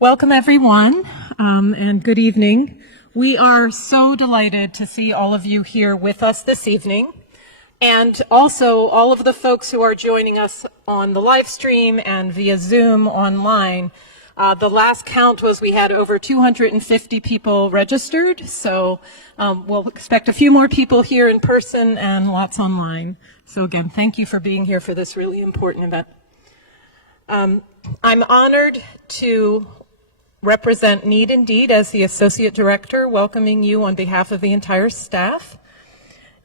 Welcome everyone, and good evening. We are so delighted to see all of you here with us this evening, and also all of the folks who are joining us on the live stream and via Zoom online. The last count was we had over 250 people registered, so we'll expect a few more people here in person and lots online. So again, thank you for being here for this really important event. I'm honored to represent Need Indeed as the Associate Director, welcoming you on behalf of the entire staff.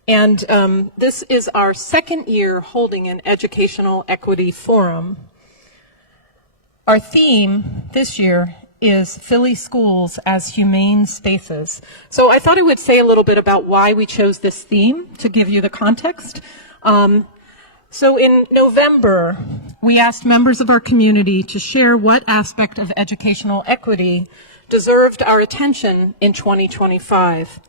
And this is our second year holding an Educational Equity Forum. Our theme this year is Philly Schools as Humane Spaces. So I thought I would say a little bit about why we chose this theme to give you the context. So in November, we asked members of our community to share what aspect of educational equity deserved our attention in 2025.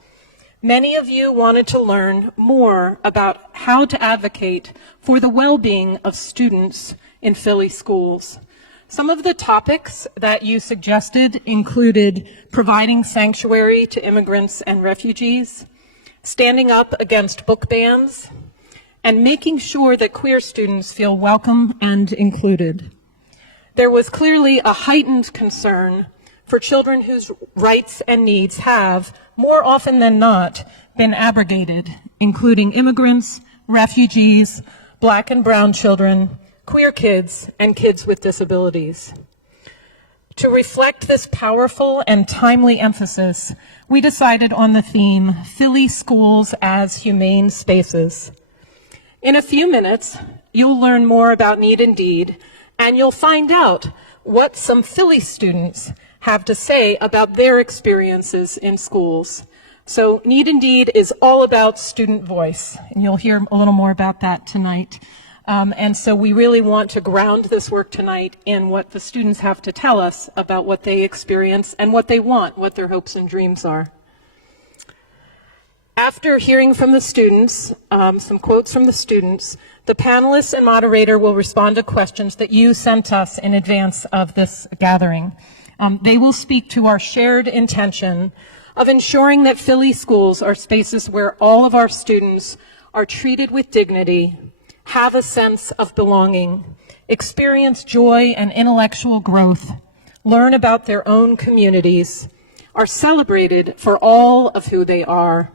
Many of you wanted to learn more about how to advocate for the well-being of students in Philly schools. Some of the topics that you suggested included providing sanctuary to immigrants and refugees, standing up against book bans, and making sure that queer students feel welcome and included. There was clearly a heightened concern for children whose rights and needs have, more often than not, been abrogated, including immigrants, refugees, Black and brown children, queer kids, and kids with disabilities. To reflect this powerful and timely emphasis, we decided on the theme, Philly Schools as Humane Spaces. In a few minutes, you'll learn more about Need Indeed, and you'll find out what some Philly students have to say about their experiences in schools. So Need Indeed is all about student voice, and you'll hear a little more about that tonight. And so we really want to ground this work tonight in what the students have to tell us about what they experience and what they want, what their hopes and dreams are. After hearing from the students, some quotes from the students, the panelists and moderator will respond to questions that you sent us in advance of this gathering. They will speak to our shared intention of ensuring that Philly schools are spaces where all of our students are treated with dignity, have a sense of belonging, experience joy and intellectual growth, learn about their own communities, are celebrated for all of who they are,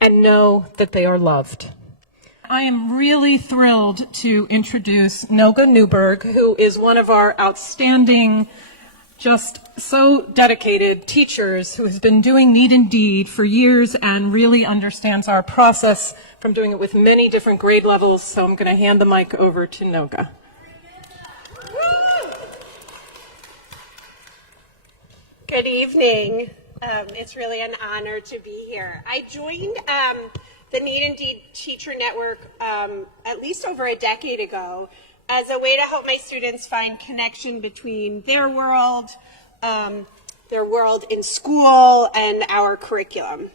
and know that they are loved. I am really thrilled to introduce Noga Newberg, who is one of our outstanding, just so dedicated teachers who has been doing Need Indeed for years and really understands our process from doing it with many different grade levels. So I'm going to hand the mic over to Noga. Good evening. It's really an honor to be here. I joined the Need Indeed Teacher Network at least over a decade ago as a way to help my students find connection between their world in school, and our curriculum.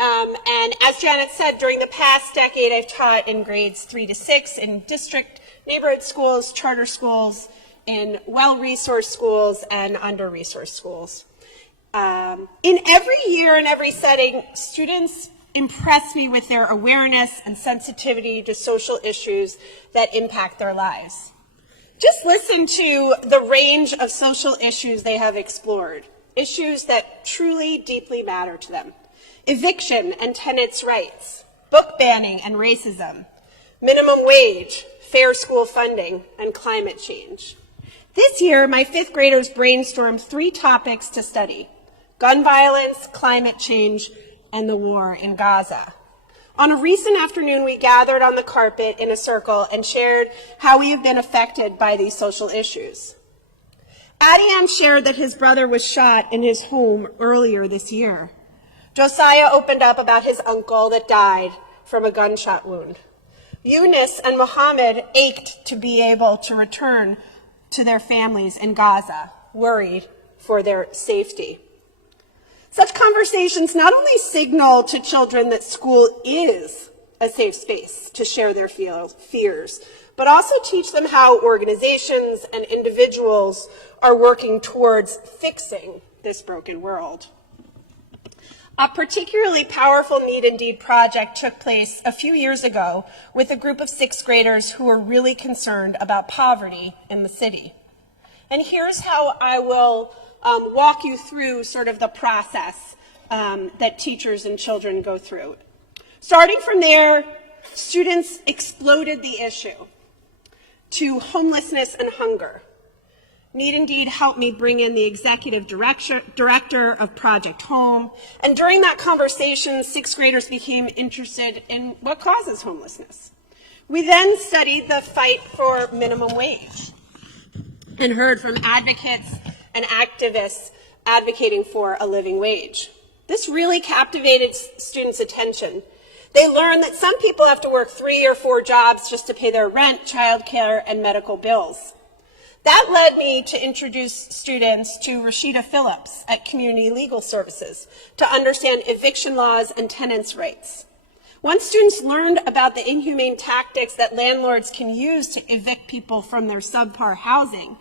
And as Janet said, during the past decade, I've taught in grades 3 to 6 in district, neighborhood schools, charter schools, in well-resourced schools, and under-resourced schools. In every year and every setting, students impress me with their awareness and sensitivity to social issues that impact their lives. Just listen to the range of social issues they have explored, issues that truly deeply matter to them. Eviction and tenants' rights, book banning and racism, minimum wage, fair school funding, and climate change. This year, my 5th graders brainstormed 3 topics to study: gun violence, climate change, and the war in Gaza. On a recent afternoon, we gathered on the carpet in a circle and shared how we have been affected by these social issues. Adiam shared that his brother was shot in his home earlier this year. Josiah opened up about his uncle that died from a gunshot wound. Eunice and Mohammed ached to be able to return to their families in Gaza, worried for their safety. Such conversations not only signal to children that school is a safe space to share their fears, but also teach them how organizations and individuals are working towards fixing this broken world. A particularly powerful Need and Deed project took place a few years ago with a group of 6th graders who were really concerned about poverty in the city. And here's how I will walk you through sort of the process that teachers and children go through. Starting from there, students exploded the issue to homelessness and hunger. Need and Deed helped me bring in the executive director of Project Home, and during that conversation, 6th graders became interested in what causes homelessness. We then studied the fight for minimum wage and heard from advocates and activists advocating for a living wage. This really captivated students' attention. They learned that some people have to work 3 or 4 jobs just to pay their rent, childcare, and medical bills. That led me to introduce students to Rashida Phillips at Community Legal Services to understand eviction laws and tenants' rights. Once students learned about the inhumane tactics that landlords can use to evict people from their subpar housing,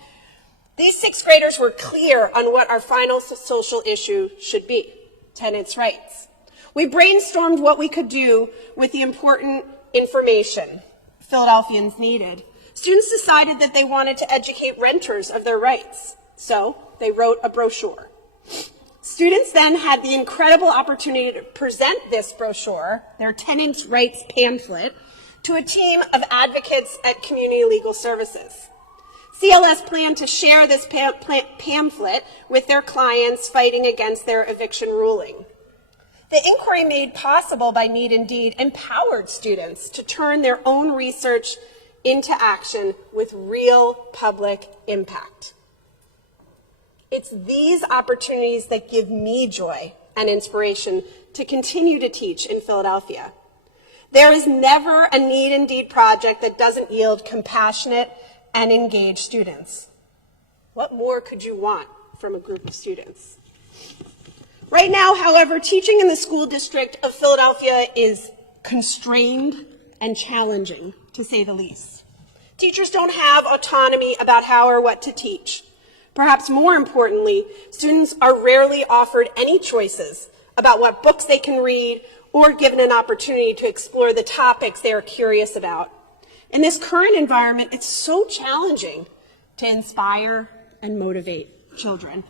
these 6th graders were clear on what our final social issue should be: tenants' rights. We brainstormed what we could do with the important information Philadelphians needed. Students decided that they wanted to educate renters of their rights, so they wrote a brochure. Students then had the incredible opportunity to present this brochure, their tenants' rights pamphlet, to a team of advocates at Community Legal Services. CLS planned to share this pamphlet with their clients fighting against their eviction ruling. The inquiry made possible by Need and Deed empowered students to turn their own research into action with real public impact. It's these opportunities that give me joy and inspiration to continue to teach in Philadelphia. There is never a Need and Deed project that doesn't yield compassionate and engaged students. What more could you want from a group of students? Right now, however, teaching in the school district of Philadelphia is constrained and challenging, to say the least. Teachers don't have autonomy about how or what to teach. Perhaps more importantly, students are rarely offered any choices about what books they can read or given an opportunity to explore the topics they are curious about. In this current environment, it's so challenging to inspire and motivate children.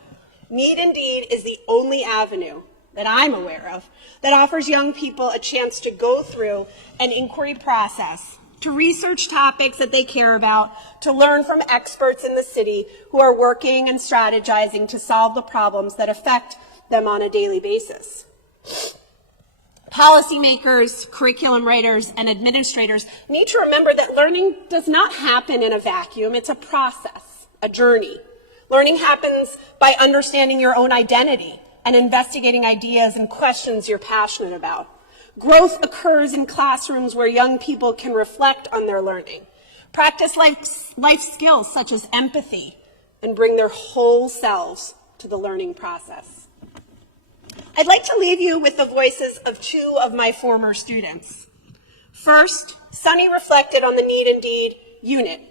Need and Deed is the only avenue that I'm aware of that offers young people a chance to go through an inquiry process, to research topics that they care about, to learn from experts in the city who are working and strategizing to solve the problems that affect them on a daily basis. Policymakers, curriculum writers, and administrators need to remember that learning does not happen in a vacuum. It's a process, a journey. Learning happens by understanding your own identity and investigating ideas and questions you're passionate about. Growth occurs in classrooms where young people can reflect on their learning, practice life skills such as empathy, and bring their whole selves to the learning process. I'd like to leave you with the voices of 2 of my former students. First, Sunny reflected on the Need and Deed unit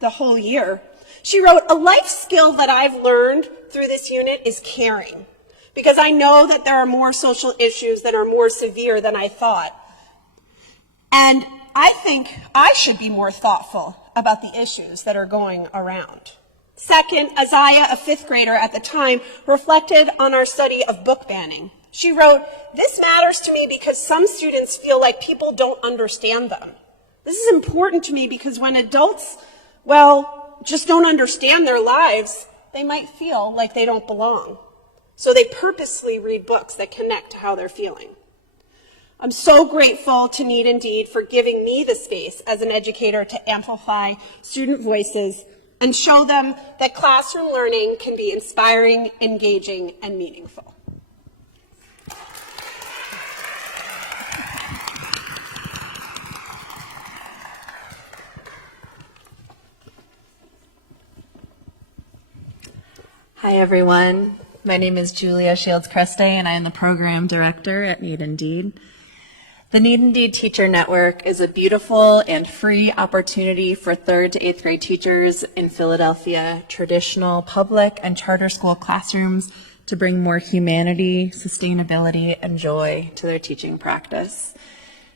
the whole year. She wrote, "A life skill that I've learned through this unit is caring, because I know that there are more social issues that are more severe than I thought. And I think I should be more thoughtful about the issues that are going around." Second, Isaiah, a 5th grader at the time, reflected on our study of book banning. She wrote, "This matters to me because some students feel like people don't understand them. This is important to me because when adults, just don't understand their lives, they might feel like they don't belong. So they purposely read books that connect to how they're feeling." I'm so grateful to Need and Deed for giving me the space as an educator to amplify student voices and show them that classroom learning can be inspiring, engaging, and meaningful. Hi, everyone. My name is Julia Shields Chrestay, and I am the program director at Need and Deed. The Need Indeed Teacher Network is a beautiful and free opportunity for 3rd to 8th grade teachers in Philadelphia, traditional public and charter school classrooms to bring more humanity, sustainability, and joy to their teaching practice.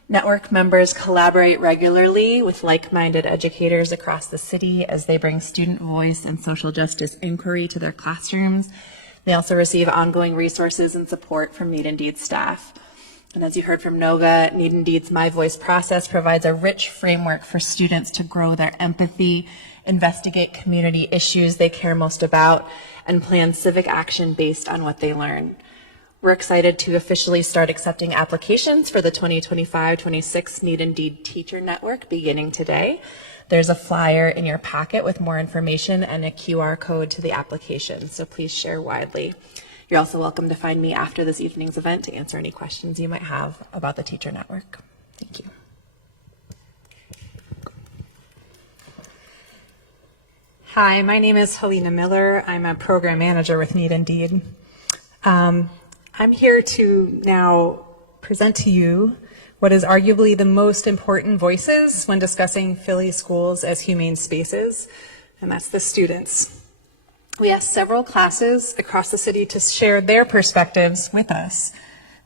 Network members collaborate regularly with like-minded educators across the city as they bring student voice and social justice inquiry to their classrooms. They also receive ongoing resources and support from Need Indeed staff. And as you heard from Noga, Need Indeed's My Voice process provides a rich framework for students to grow their empathy, investigate community issues they care most about, and plan civic action based on what they learn. We're excited to officially start accepting applications for the 2025-26 Need Indeed Teacher Network beginning today. There's a flyer in your packet with more information and a QR code to the application, so please share widely. You're also welcome to find me after this evening's event to answer any questions you might have about the Teacher Network. Thank you. Hi, my name is Helena Miller. I'm a program manager with Need Indeed. I'm here to now present to you what is arguably the most important voices when discussing Philly schools as humane spaces, and that's the students. We asked several classes across the city to share their perspectives with us.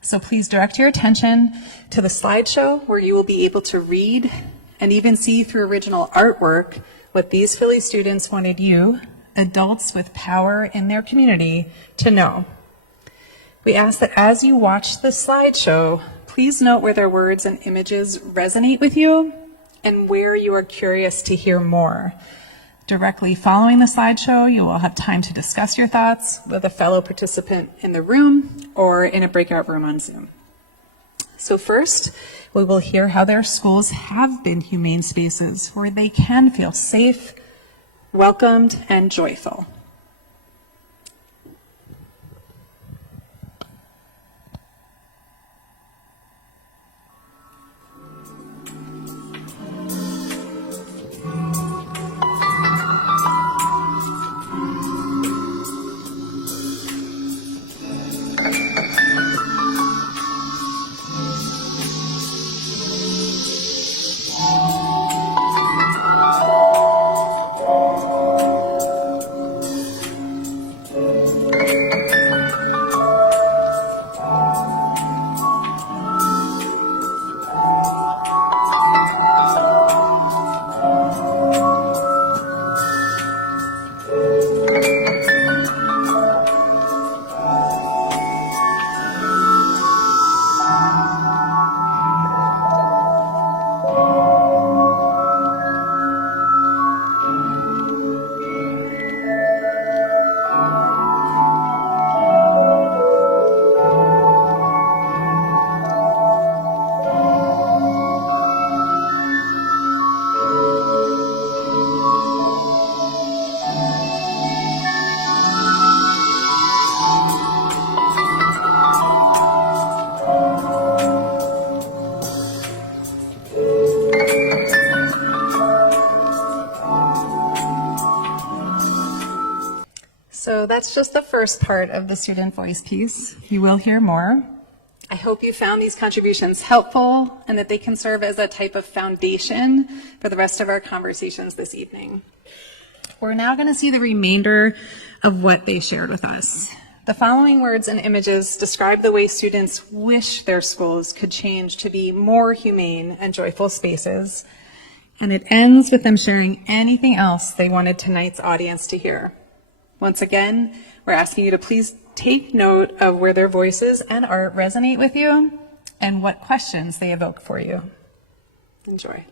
So please direct your attention to the slideshow where you will be able to read and even see through original artwork what these Philly students wanted you, adults with power in their community, to know. We ask that as you watch the slideshow, please note where their words and images resonate with you and where you are curious to hear more. Directly following the slideshow, you will have time to discuss your thoughts with a fellow participant in the room or in a breakout room on Zoom. So first, we will hear how their schools have been humane spaces where they can feel safe, welcomed, and joyful. So that's just the first part of the student voice piece. You will hear more. I hope you found these contributions helpful and that they can serve as a type of foundation for the rest of our conversations this evening. We're now going to see the remainder of what they shared with us. The following words and images describe the way students wish their schools could change to be more humane and joyful spaces. And it ends with them sharing anything else they wanted tonight's audience to hear. Once again, we're asking you to please take note of where their voices and art resonate with you and what questions they evoke for you. Enjoy.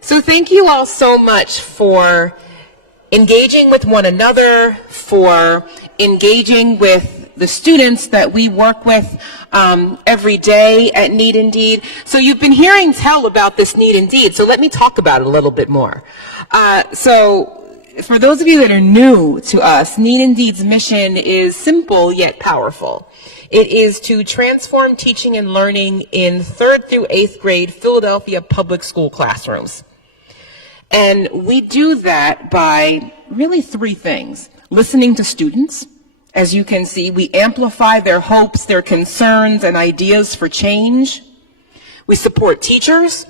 So thank you all so much for engaging with one another, for engaging with the students that we work with every day at Need Indeed. So you've been hearing tell about this Need Indeed, so let me talk about it a little bit more. So for those of you that are new to us, Need Indeed's mission is simple yet powerful. It is to transform teaching and learning in 3rd through 8th grade Philadelphia public school classrooms. And we do that by really 3 things. Listening to students. As you can see, we amplify their hopes, their concerns, and ideas for change. We support teachers.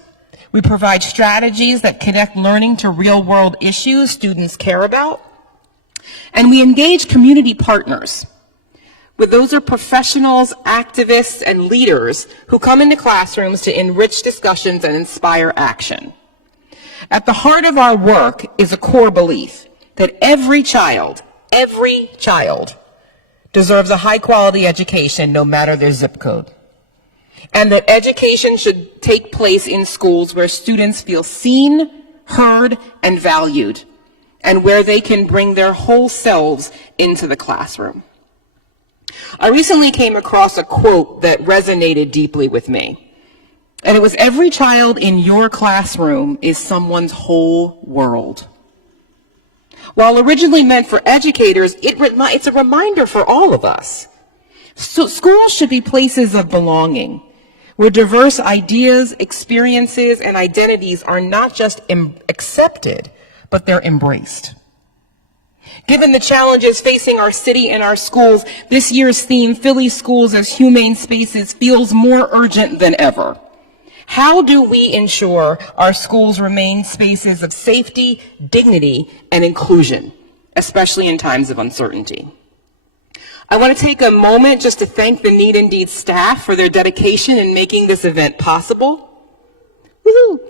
We provide strategies that connect learning to real-world issues students care about. And we engage community partners. Those are professionals, activists, and leaders who come into classrooms to enrich discussions and inspire action. At the heart of our work is a core belief that every child deserves a high-quality education no matter their zip code. And that education should take place in schools where students feel seen, heard, and valued, and where they can bring their whole selves into the classroom. I recently came across a quote that resonated deeply with me. And it was, every child in your classroom is someone's whole world. While originally meant for educators, it's a reminder for all of us. So schools should be places of belonging, where diverse ideas, experiences, and identities are not just accepted, but they're embraced. Given the challenges facing our city and our schools, this year's theme, Philly Schools as Humane Spaces, feels more urgent than ever. How do we ensure our schools remain spaces of safety, dignity, and inclusion, especially in times of uncertainty? I want to take a moment just to thank the Need Indeed staff for their dedication in making this event possible. Woo-hoo.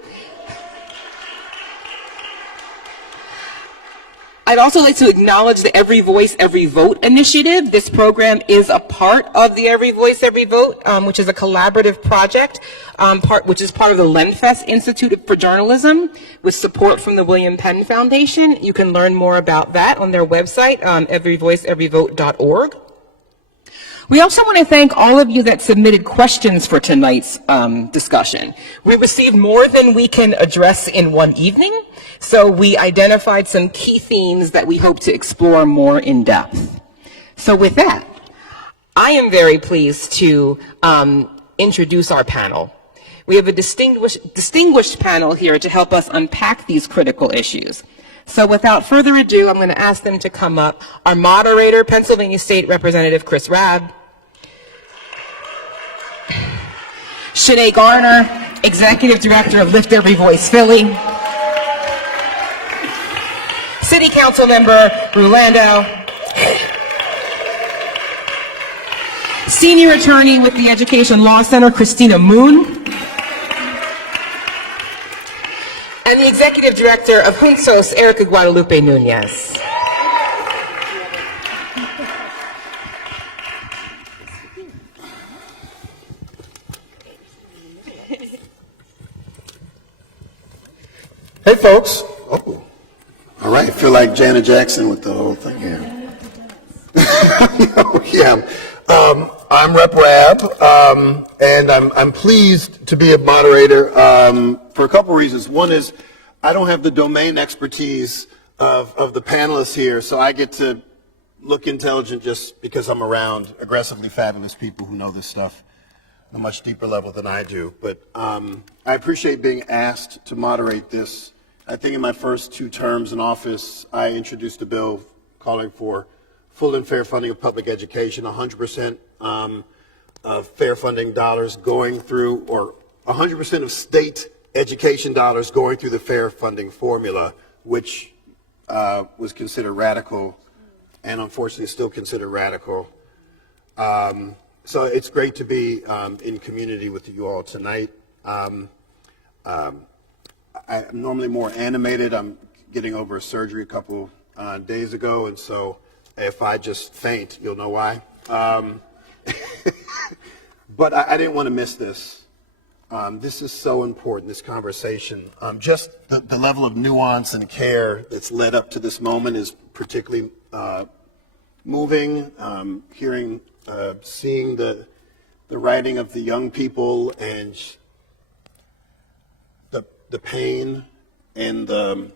I'd also like to acknowledge the Every Voice, Every Vote initiative. This program is a part of the Every Voice, Every Vote, which is a collaborative project, which is part of the Lenfest Institute for Journalism, with support from the William Penn Foundation. You can learn more about that on their website, everyvoiceeveryvote.org. We also want to thank all of you that submitted questions for tonight's discussion. We received more than we can address in one evening, so we identified some key themes that we hope to explore more in depth. So with that, I am very pleased to introduce our panel. We have a distinguished panel here to help us unpack these critical issues. So without further ado, I'm going to ask them to come up. Our moderator, Pennsylvania State Representative Chris Rabb. Shanée Garner, Executive Director of Lift Every Voice Philly. City Council Member Rue Landau. Senior Attorney with the Education Law Center, Kristina Moon. And the Executive Director of Juntos, Erika Guadalupe Núñez. Hey, folks. Oh. All right, I feel like Janet Jackson with the whole thing here. Yeah. I'm Rep. Rabb, and I'm pleased to be a moderator for a couple reasons. One is I don't have the domain expertise of the panelists here, so I get to look intelligent just because I'm around aggressively fabulous people who know this stuff on a much deeper level than I do. But I appreciate being asked to moderate this. I think in my first 2 terms in office, I introduced a bill calling for full and fair funding of public education, 100% of fair funding dollars going through, or 100% of state education dollars going through the fair funding formula, which was considered radical and unfortunately still considered radical. So it's great to be in community with you all tonight. I'm normally more animated. I'm getting over a surgery a couple days ago, and so if I just faint, you'll know why. But I didn't want to miss this. This is so important, this conversation. Just the level of nuance and care that's led up to this moment is particularly moving. Seeing the writing of the young people and the pain and the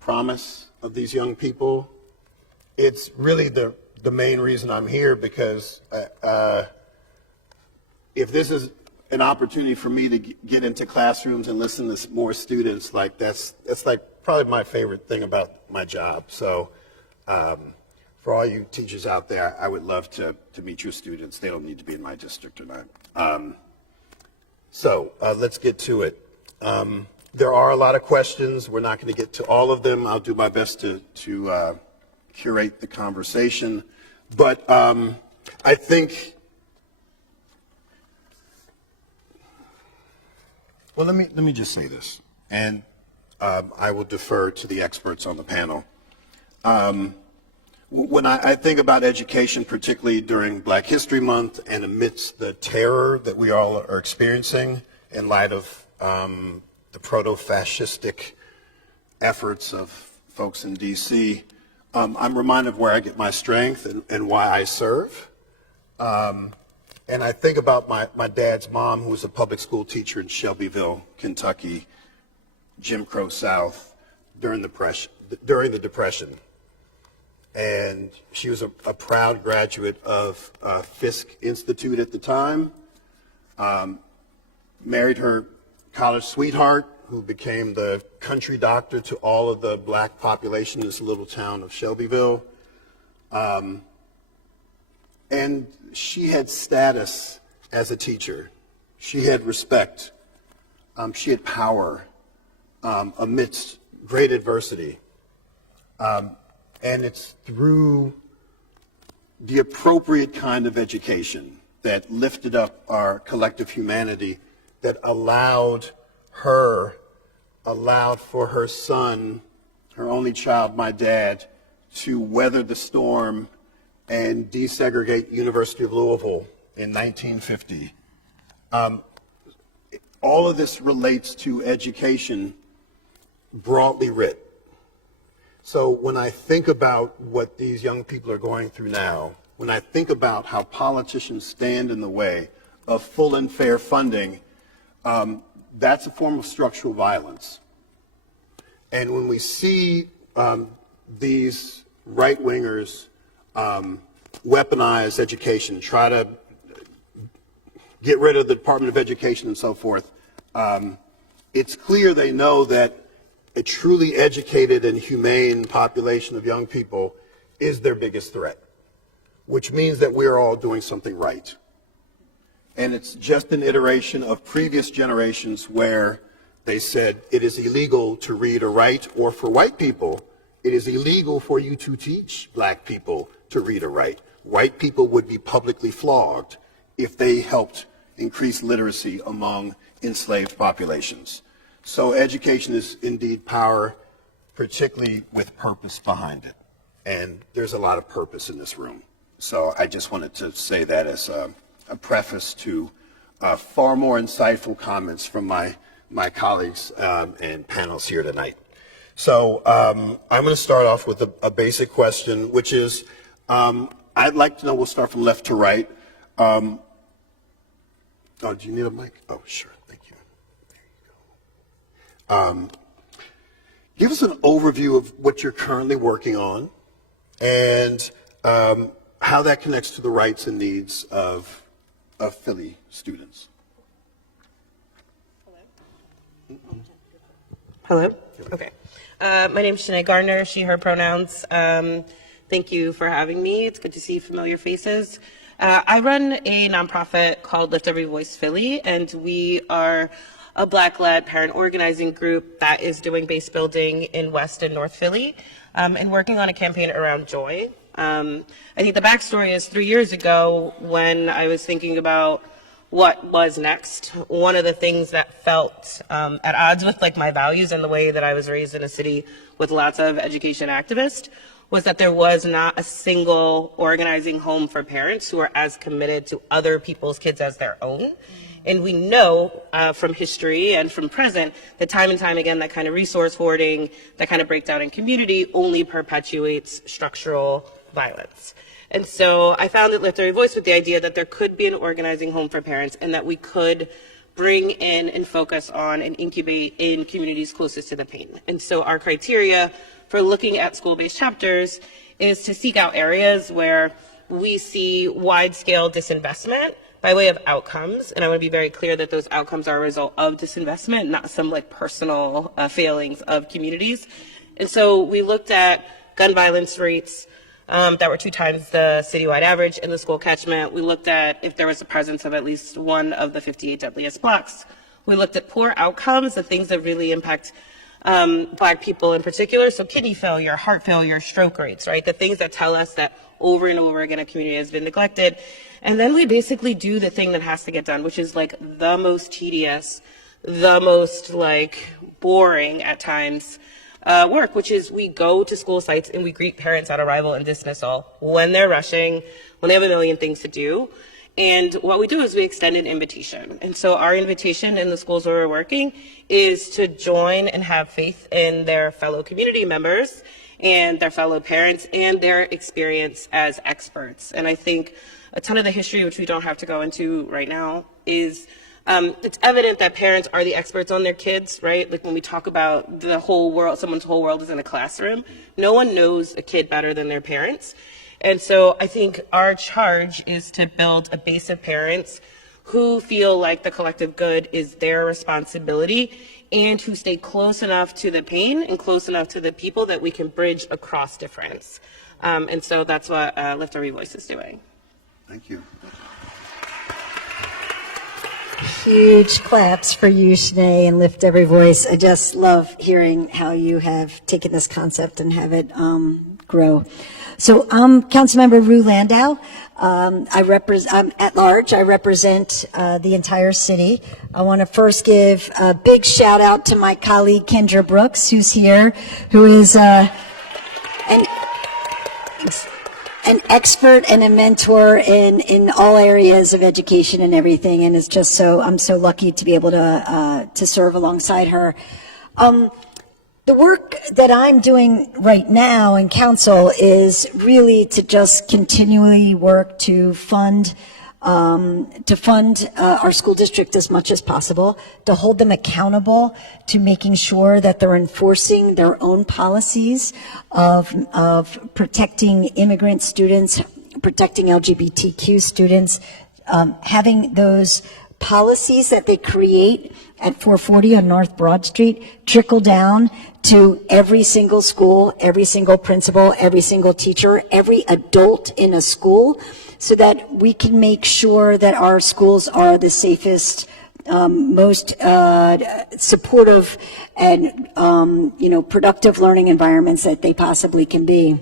promise of these young people. It's really the main reason I'm here, because if this is an opportunity for me to get into classrooms and listen to more students, like that's like probably my favorite thing about my job. So for all you teachers out there, I would love to meet your students. They don't need to be in my district or not. So let's get to it. There are a lot of questions. We're not going to get to all of them. I'll do my best to curate the conversation. But I think, well, let me just say this, and I will defer to the experts on the panel. When I think about education, particularly during Black History Month and amidst the terror that we all are experiencing in light of the proto-fascistic efforts of folks in DC, I'm reminded of where I get my strength and why I serve. And I think about my dad's mom, who was a public school teacher in Shelbyville, Kentucky, Jim Crow South, during the Depression. And she was a proud graduate of Fisk Institute at the time, married her college sweetheart, who became the country doctor to all of the Black population in this little town of Shelbyville. And she had status as a teacher. She had respect. She had power amidst great adversity. And it's through the appropriate kind of education that lifted up our collective humanity that allowed for her son, her only child, my dad, to weather the storm and desegregate University of Louisville in 1950. All of this relates to education broadly writ. So when I think about what these young people are going through now, when I think about how politicians stand in the way of full and fair funding, that's a form of structural violence. And when we see these right-wingers weaponize education, try to get rid of the Department of Education and so forth, it's clear they know that a truly educated and humane population of young people is their biggest threat, which means that we are all doing something right. And it's just an iteration of previous generations where they said it is illegal to read or write, or for white people, it is illegal for you to teach Black people to read or write. White people would be publicly flogged if they helped increase literacy among enslaved populations. So education is indeed power, particularly with purpose behind it. And there's a lot of purpose in this room. So I just wanted to say that as a preface to far more insightful comments from my colleagues and panels here tonight. So I'm going to start off with a basic question, which is, I'd like to know, we'll start from left to right. Oh, do you need a mic? Oh, sure. Thank you. There you go. Give us an overview of what you're currently working on and how that connects to the rights and needs of Philly students. Hello? Okay. My name's Shanée, Garner, she, her pronouns. Thank you for having me. It's good to see familiar faces. I run a nonprofit called Lift Every Voice Philly, and we are a Black-led parent organizing group that is doing base building in West and North Philly and working on a campaign around joy. I think the backstory is 3 years ago when I was thinking about what was next. One of the things that felt at odds with like my values and the way that I was raised in a city with lots of education activists was that there was not a single organizing home for parents who are as committed to other people's kids as their own. And we know from history and from present that time and time again, that kind of resource hoarding, that kind of breakdown in community only perpetuates structural violence. And so I founded Lift Every Voice with the idea that there could be an organizing home for parents and that we could bring in and focus on and incubate in communities closest to the pain. And so our criteria for looking at school-based chapters is to seek out areas where we see wide-scale disinvestment by way of outcomes. And I want to be very clear that those outcomes are a result of disinvestment, not some like personal failings of communities. And so we looked at gun violence rates that were 2 times the citywide average in the school catchment. We looked at if there was a presence of at least one of the 58 deadliest blocks. We looked at poor outcomes, the things that really impact Black people in particular. So kidney failure, heart failure, stroke rates, right? The things that tell us that over and over again a community has been neglected. And then we basically do the thing that has to get done, which is like the most tedious, the most like boring at times work, which is we go to school sites and we greet parents at arrival and dismissal when they're rushing, when they have a million things to do. And what we do is we extend an invitation. And so our invitation in the schools where we're working is to join and have faith in their fellow community members and their fellow parents and their experience as experts. And I think a ton of the history, which we don't have to go into right now, is it's evident that parents are the experts on their kids, right? Like when we talk about the whole world, someone's whole world is in a classroom, no one knows a kid better than their parents. And so I think our charge is to build a base of parents who feel like the collective good is their responsibility and who stay close enough to the pain and close enough to the people that we can bridge across difference. And so that's what Lift Every Voice is doing. Thank you. Huge claps for you, Shanée, and Lift Every Voice. I just love hearing how you have taken this concept and have it grow. So I'm Councilmember Rue Landau. I'm at large. I represent the entire city. I want to first give a big shout out to my colleague Kendra Brooks, who's here, who is an expert and a mentor in all areas of education and everything, and it's just I'm so lucky to be able to serve alongside her. The work that I'm doing right now in council is really to just continually work to fund our school district as much as possible, to hold them accountable to making sure that they're enforcing their own policies of protecting immigrant students, protecting LGBTQ students, having those policies that they create at 440 on North Broad Street trickle down to every single school, every single principal, every single teacher, every adult in a school, so that we can make sure that our schools are the safest, most supportive and productive learning environments that they possibly can be.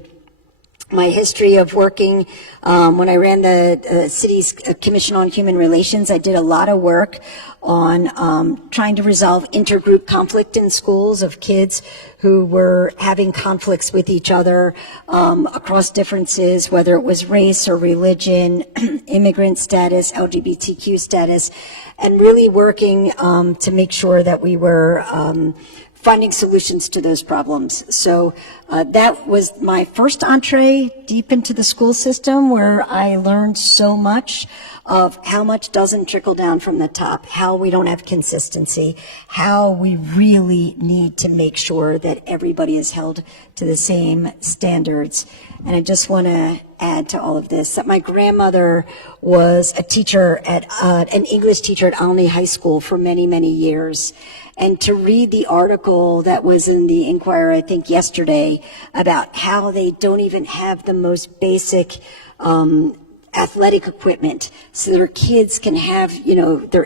My history of working, when I ran the city's Commission on Human Relations, I did a lot of work on trying to resolve intergroup conflict in schools of kids who were having conflicts with each other across differences, whether it was race or religion, immigrant status, LGBTQ status, and really working to make sure that we were finding solutions to those problems. So that was my first entree deep into the school system, where I learned so much of how much doesn't trickle down from the top, how we don't have consistency, how we really need to make sure that everybody is held to the same standards. And I just want to add to all of this that my grandmother was a teacher at an English teacher at Olney High School for many, many years. And to read the article that was in the Inquirer, I think yesterday, about how they don't even have the most basic athletic equipment so their kids can have, their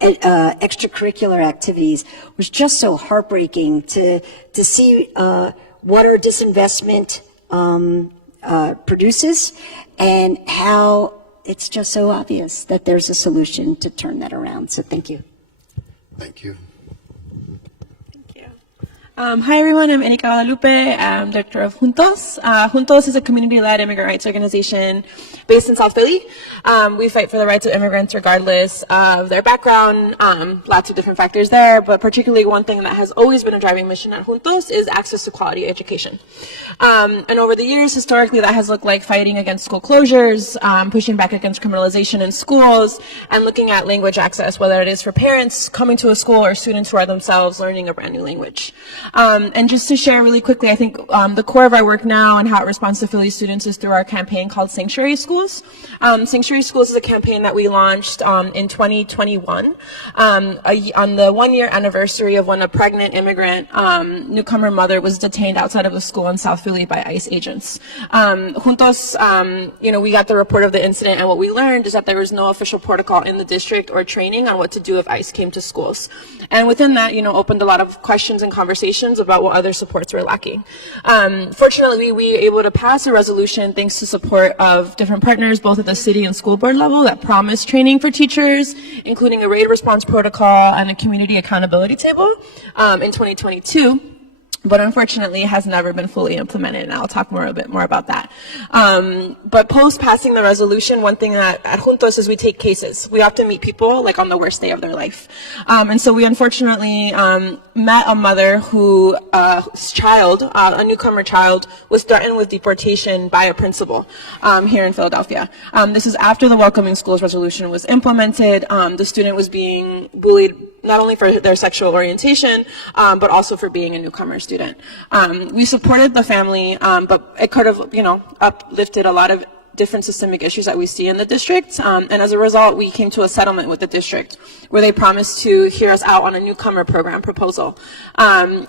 extracurricular activities, was just so heartbreaking to see what our disinvestment produces and how it's just so obvious that there's a solution to turn that around. So thank you. Thank you. Thank you. Hi everyone, I'm Erika Guadalupe. I'm director of Juntos. Juntos is a community-led immigrant rights organization based in South Philly. We fight for the rights of immigrants regardless of their background, lots of different factors there, but particularly one thing that has always been a driving mission at Juntos is access to quality education. And over the years, historically, that has looked like fighting against school closures, pushing back against criminalization in schools, and looking at language access, whether it is for parents coming to a school or students who are themselves learning a brand new language. And just to share really quickly, I think the core of our work now and how it responds to Philly students is through our campaign called Sanctuary Schools. Sanctuary Schools is a campaign that we launched in 2021 on the 1-year anniversary of when a pregnant immigrant newcomer mother was detained outside of a school in South Philly by ICE agents. Juntos, we got the report of the incident, and what we learned is that there was no official protocol in the district or training on what to do if ICE came to schools. And within that, opened a lot of questions and conversations about what other supports were lacking. Fortunately, we were able to pass a resolution thanks to support of different partners, both at the city and school board level, that promised training for teachers, including a raid response protocol and a community accountability table in 2022. But unfortunately, it has never been fully implemented, and I'll talk a bit more about that. But post passing the resolution, one thing that at Juntos is we take cases. We often meet people like on the worst day of their life. And so we unfortunately met a mother whose child, a newcomer child, was threatened with deportation by a principal here in Philadelphia. This is after the Welcoming Schools resolution was implemented. The student was being bullied not only for their sexual orientation, but also for being a newcomer student. We supported the family, but it could have, uplifted a lot of different systemic issues that we see in the district. And as a result, we came to a settlement with the district where they promised to hear us out on a newcomer program proposal.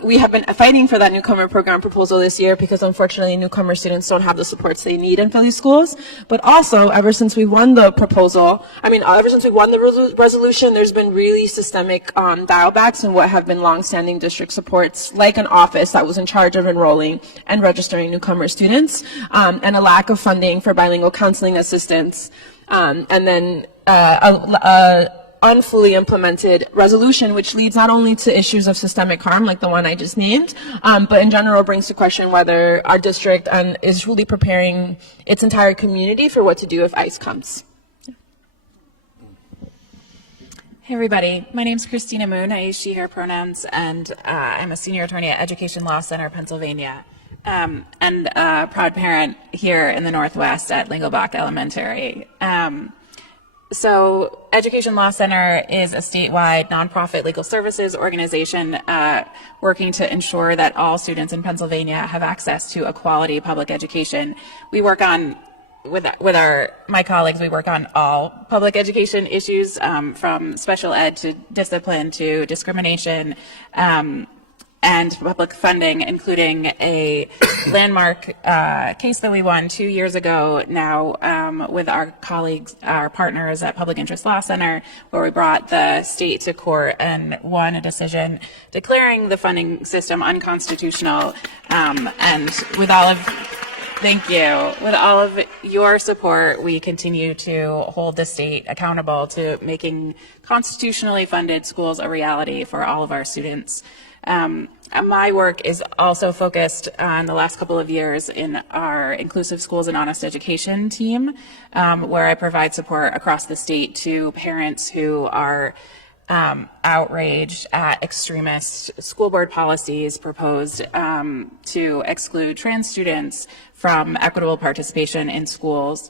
We have been fighting for that newcomer program proposal this year because unfortunately newcomer students don't have the supports they need in Philly schools. But also, ever since we won the proposal, ever since we won the resolution, there's been really systemic dialbacks in what have been longstanding district supports, like an office that was in charge of enrolling and registering newcomer students, and a lack of funding for bilingual counseling assistance, and then a unfully implemented resolution, which leads not only to issues of systemic harm, like the one I just named, but in general brings to question whether our district is really preparing its entire community for what to do if ICE comes. Hey everybody, my name's Kristina Moon. I use she, her pronouns, and I'm a senior attorney at Education Law Center, Pennsylvania. And a proud parent here in the Northwest at Lingelbach Elementary. So Education Law Center is a statewide nonprofit legal services organization working to ensure that all students in Pennsylvania have access to a quality public education. We work on, with my colleagues, we work on all public education issues, from special ed to discipline to discrimination, and public funding, including a landmark case that we won 2 years ago now with our colleagues, our partners at Public Interest Law Center, where we brought the state to court and won a decision declaring the funding system unconstitutional. And with all of, thank you, with all of your support, we continue to hold the state accountable to making constitutionally funded schools a reality for all of our students. My work is also focused on the last couple of years in our Inclusive Schools and Honest Education team, where I provide support across the state to parents who are outraged at extremist school board policies proposed to exclude trans students from equitable participation in schools,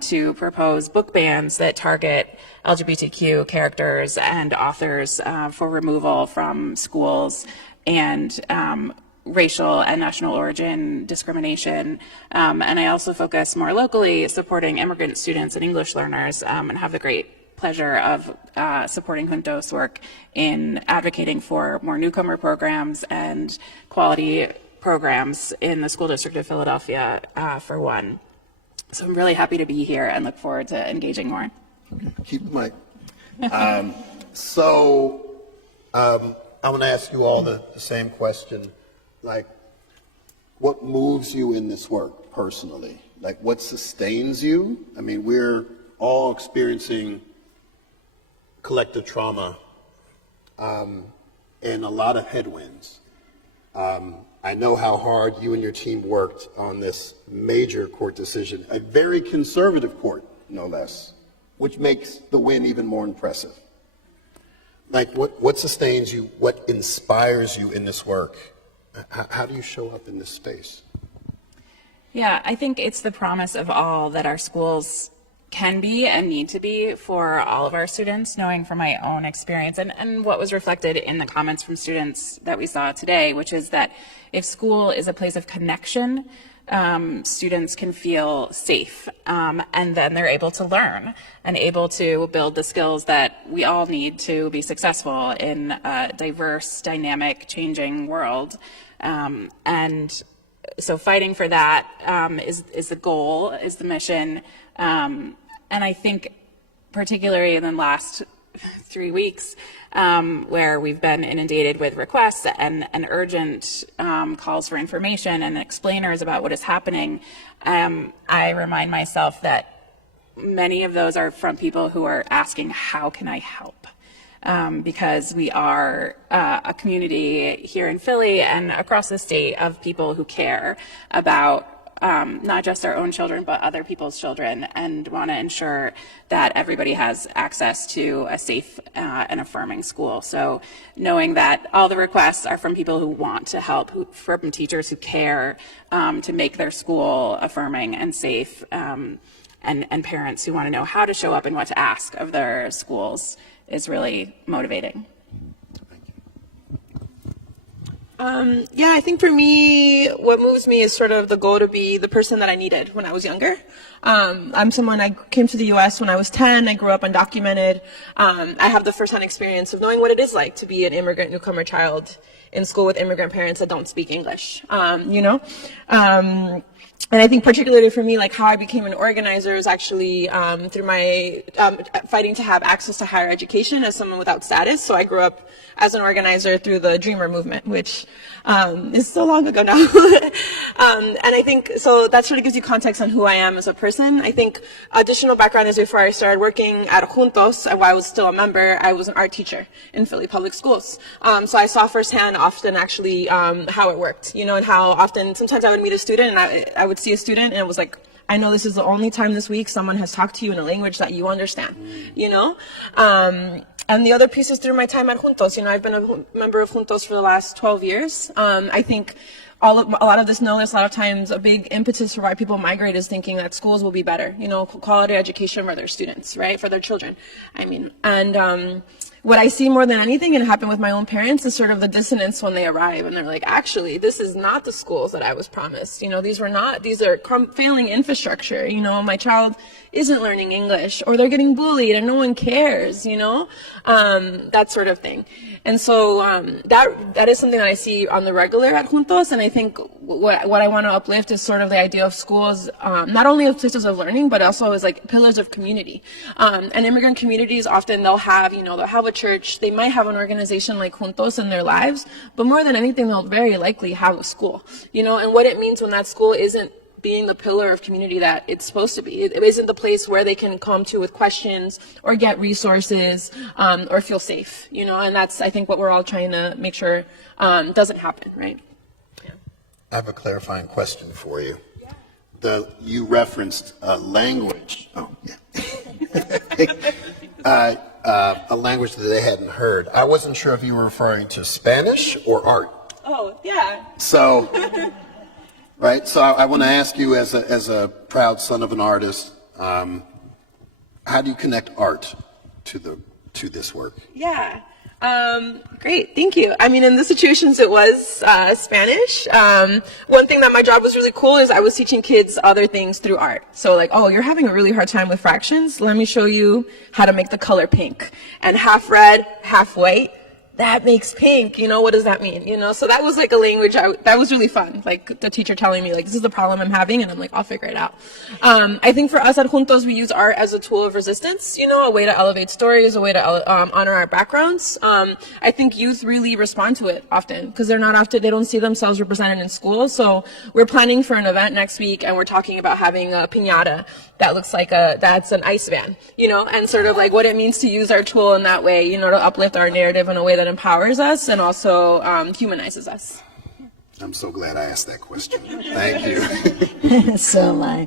to propose book bans that target LGBTQ characters and authors for removal from schools, and racial and national origin discrimination. And I also focus more locally supporting immigrant students and English learners, and have the great pleasure of supporting Juntos' work in advocating for more newcomer programs and quality programs in the school district of Philadelphia, for one. So I'm really happy to be here and look forward to engaging more. Keep the mic. I want to ask you all the same question. Like, what moves you in this work personally? Like, what sustains you? I mean, we're all experiencing collective trauma and a lot of headwinds. I know how hard you and your team worked on this major court decision, a very conservative court, no less, which makes the win even more impressive. Like, what sustains you? What inspires you in this work? How do you show up in this space? Yeah, I think it's the promise of all that our schools can be and need to be for all of our students, knowing from my own experience and what was reflected in the comments from students that we saw today, which is that if school is a place of connection, students can feel safe, and then they're able to learn and able to build the skills that we all need to be successful in a diverse, dynamic, changing world. And so fighting for that is the goal, is the mission. And I think particularly in the last 3 weeks, where we've been inundated with requests and urgent calls for information and explainers about what is happening, I remind myself that many of those are from people who are asking, how can I help? Because we are a community here in Philly and across the state of people who care about not just our own children, but other people's children, and want to ensure that everybody has access to a safe and affirming school. So knowing that all the requests are from people who want to help, from teachers who care to make their school affirming and safe, and parents who want to know how to show up and what to ask of their schools is really motivating. Yeah, I think for me, what moves me is sort of the goal to be the person that I needed when I was younger. I came to the U.S. when I was 10. I grew up undocumented. I have the first-hand experience of knowing what it is like to be an immigrant newcomer child in school with immigrant parents that don't speak English, And I think particularly for me, like how I became an organizer is actually through my fighting to have access to higher education as someone without status. So I grew up as an organizer through the Dreamer movement, which is so long ago now. And I think, so that sort of gives you context on who I am as a person. I think additional background is before I started working at Juntos, while I was still a member, I was an art teacher in Philly public schools. So I saw firsthand often actually how it worked, and how often, sometimes I would meet a student and I would see a student and it was like, I know this is the only time this week someone has talked to you in a language that you understand, And the other piece is through my time at Juntos. I've been a member of Juntos for the last 12 years. I think a lot of this notice, a lot of times a big impetus for why people migrate is thinking that schools will be better, quality education for their students, right, for their children. What I see more than anything, and it happened with my own parents, is sort of the dissonance when they arrive and they're like, actually, this is not the schools that I was promised. These are failing infrastructure. My child isn't learning English, or they're getting bullied and no one cares, that sort of thing. And so that is something that I see on the regular at Juntos, and I think what I want to uplift is sort of the idea of schools, not only as places of learning, but also as like pillars of community. And immigrant communities often they'll have a church, they might have an organization like Juntos in their lives, but more than anything, they'll very likely have a school, and what it means when that school isn't being the pillar of community that it's supposed to be. It isn't the place where they can come to with questions or get resources or feel safe, and that's, I think, what we're all trying to make sure doesn't happen, right? Yeah. I have a clarifying question for you. Yeah. You referenced language. Oh, yeah. A language that they hadn't heard. I wasn't sure if you were referring to Spanish or art. Oh, yeah. So, right. So I want to ask you, as a proud son of an artist, how do you connect art to this work? Yeah. Great, thank you. In the situations it was Spanish. One thing that my job was really cool is I was teaching kids other things through art. So like, oh, you're having a really hard time with fractions? Let me show you how to make the color pink. And half red, half white, that makes pink. What does that mean? So that was like a language that was really fun. Like the teacher telling me like, this is the problem I'm having, and I'm like, I'll figure it out. I think for us at Juntos, we use art as a tool of resistance, a way to elevate stories, a way to honor our backgrounds. I think youth really respond to it often because they don't see themselves represented in school. So we're planning for an event next week, and we're talking about having a piñata that looks like that's an ice van, and sort of like what it means to use our tool in that way, to uplift our narrative in a way that empowers us and also humanizes us. I'm so glad I asked that question. Thank you. So am I.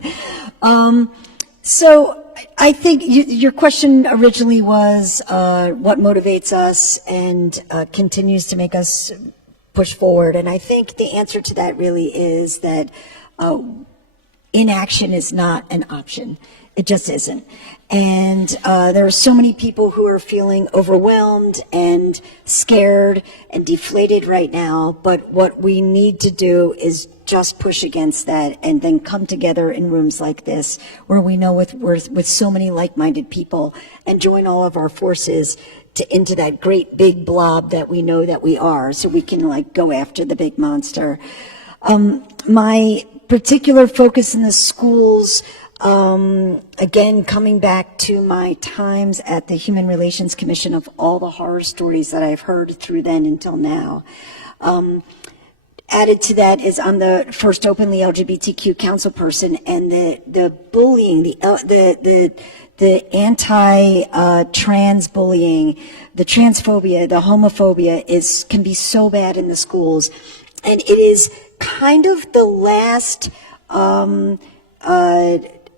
So I think your question originally was what motivates us and continues to make us push forward. And I think the answer to that really is that inaction is not an option. It just isn't. And there are so many people who are feeling overwhelmed and scared and deflated right now. But what we need to do is just push against that and then come together in rooms like this where we know with so many like-minded people and join all of our forces into that great big blob that we know that we are, so we can like go after the big monster. My particular focus in the schools, again, coming back to my times at the Human Relations Commission of all the horror stories that I've heard through then until now. Added to that is I'm the first openly LGBTQ councilperson, and the bullying, the anti-trans bullying, the transphobia, the homophobia can be so bad in the schools. And it is kind of the last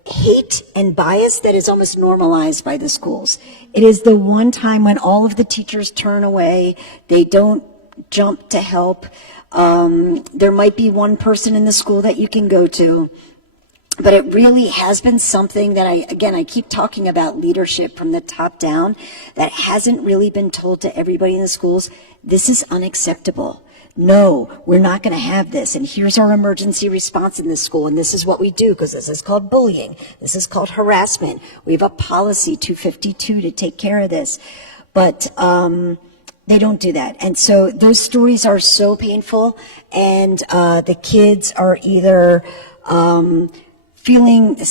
hate and bias that is almost normalized by the schools. It is the one time when all of the teachers turn away, they don't jump to help. There might be one person in the school that you can go to, but it really has been something that I keep talking about leadership from the top down that hasn't really been told to everybody in the schools. This is unacceptable. No, we're not going to have this. And here's our emergency response in this school. And this is what we do, because this is called bullying. This is called harassment. We have a policy 252 to take care of this. But they don't do that. And so those stories are so painful. And the kids are either feeling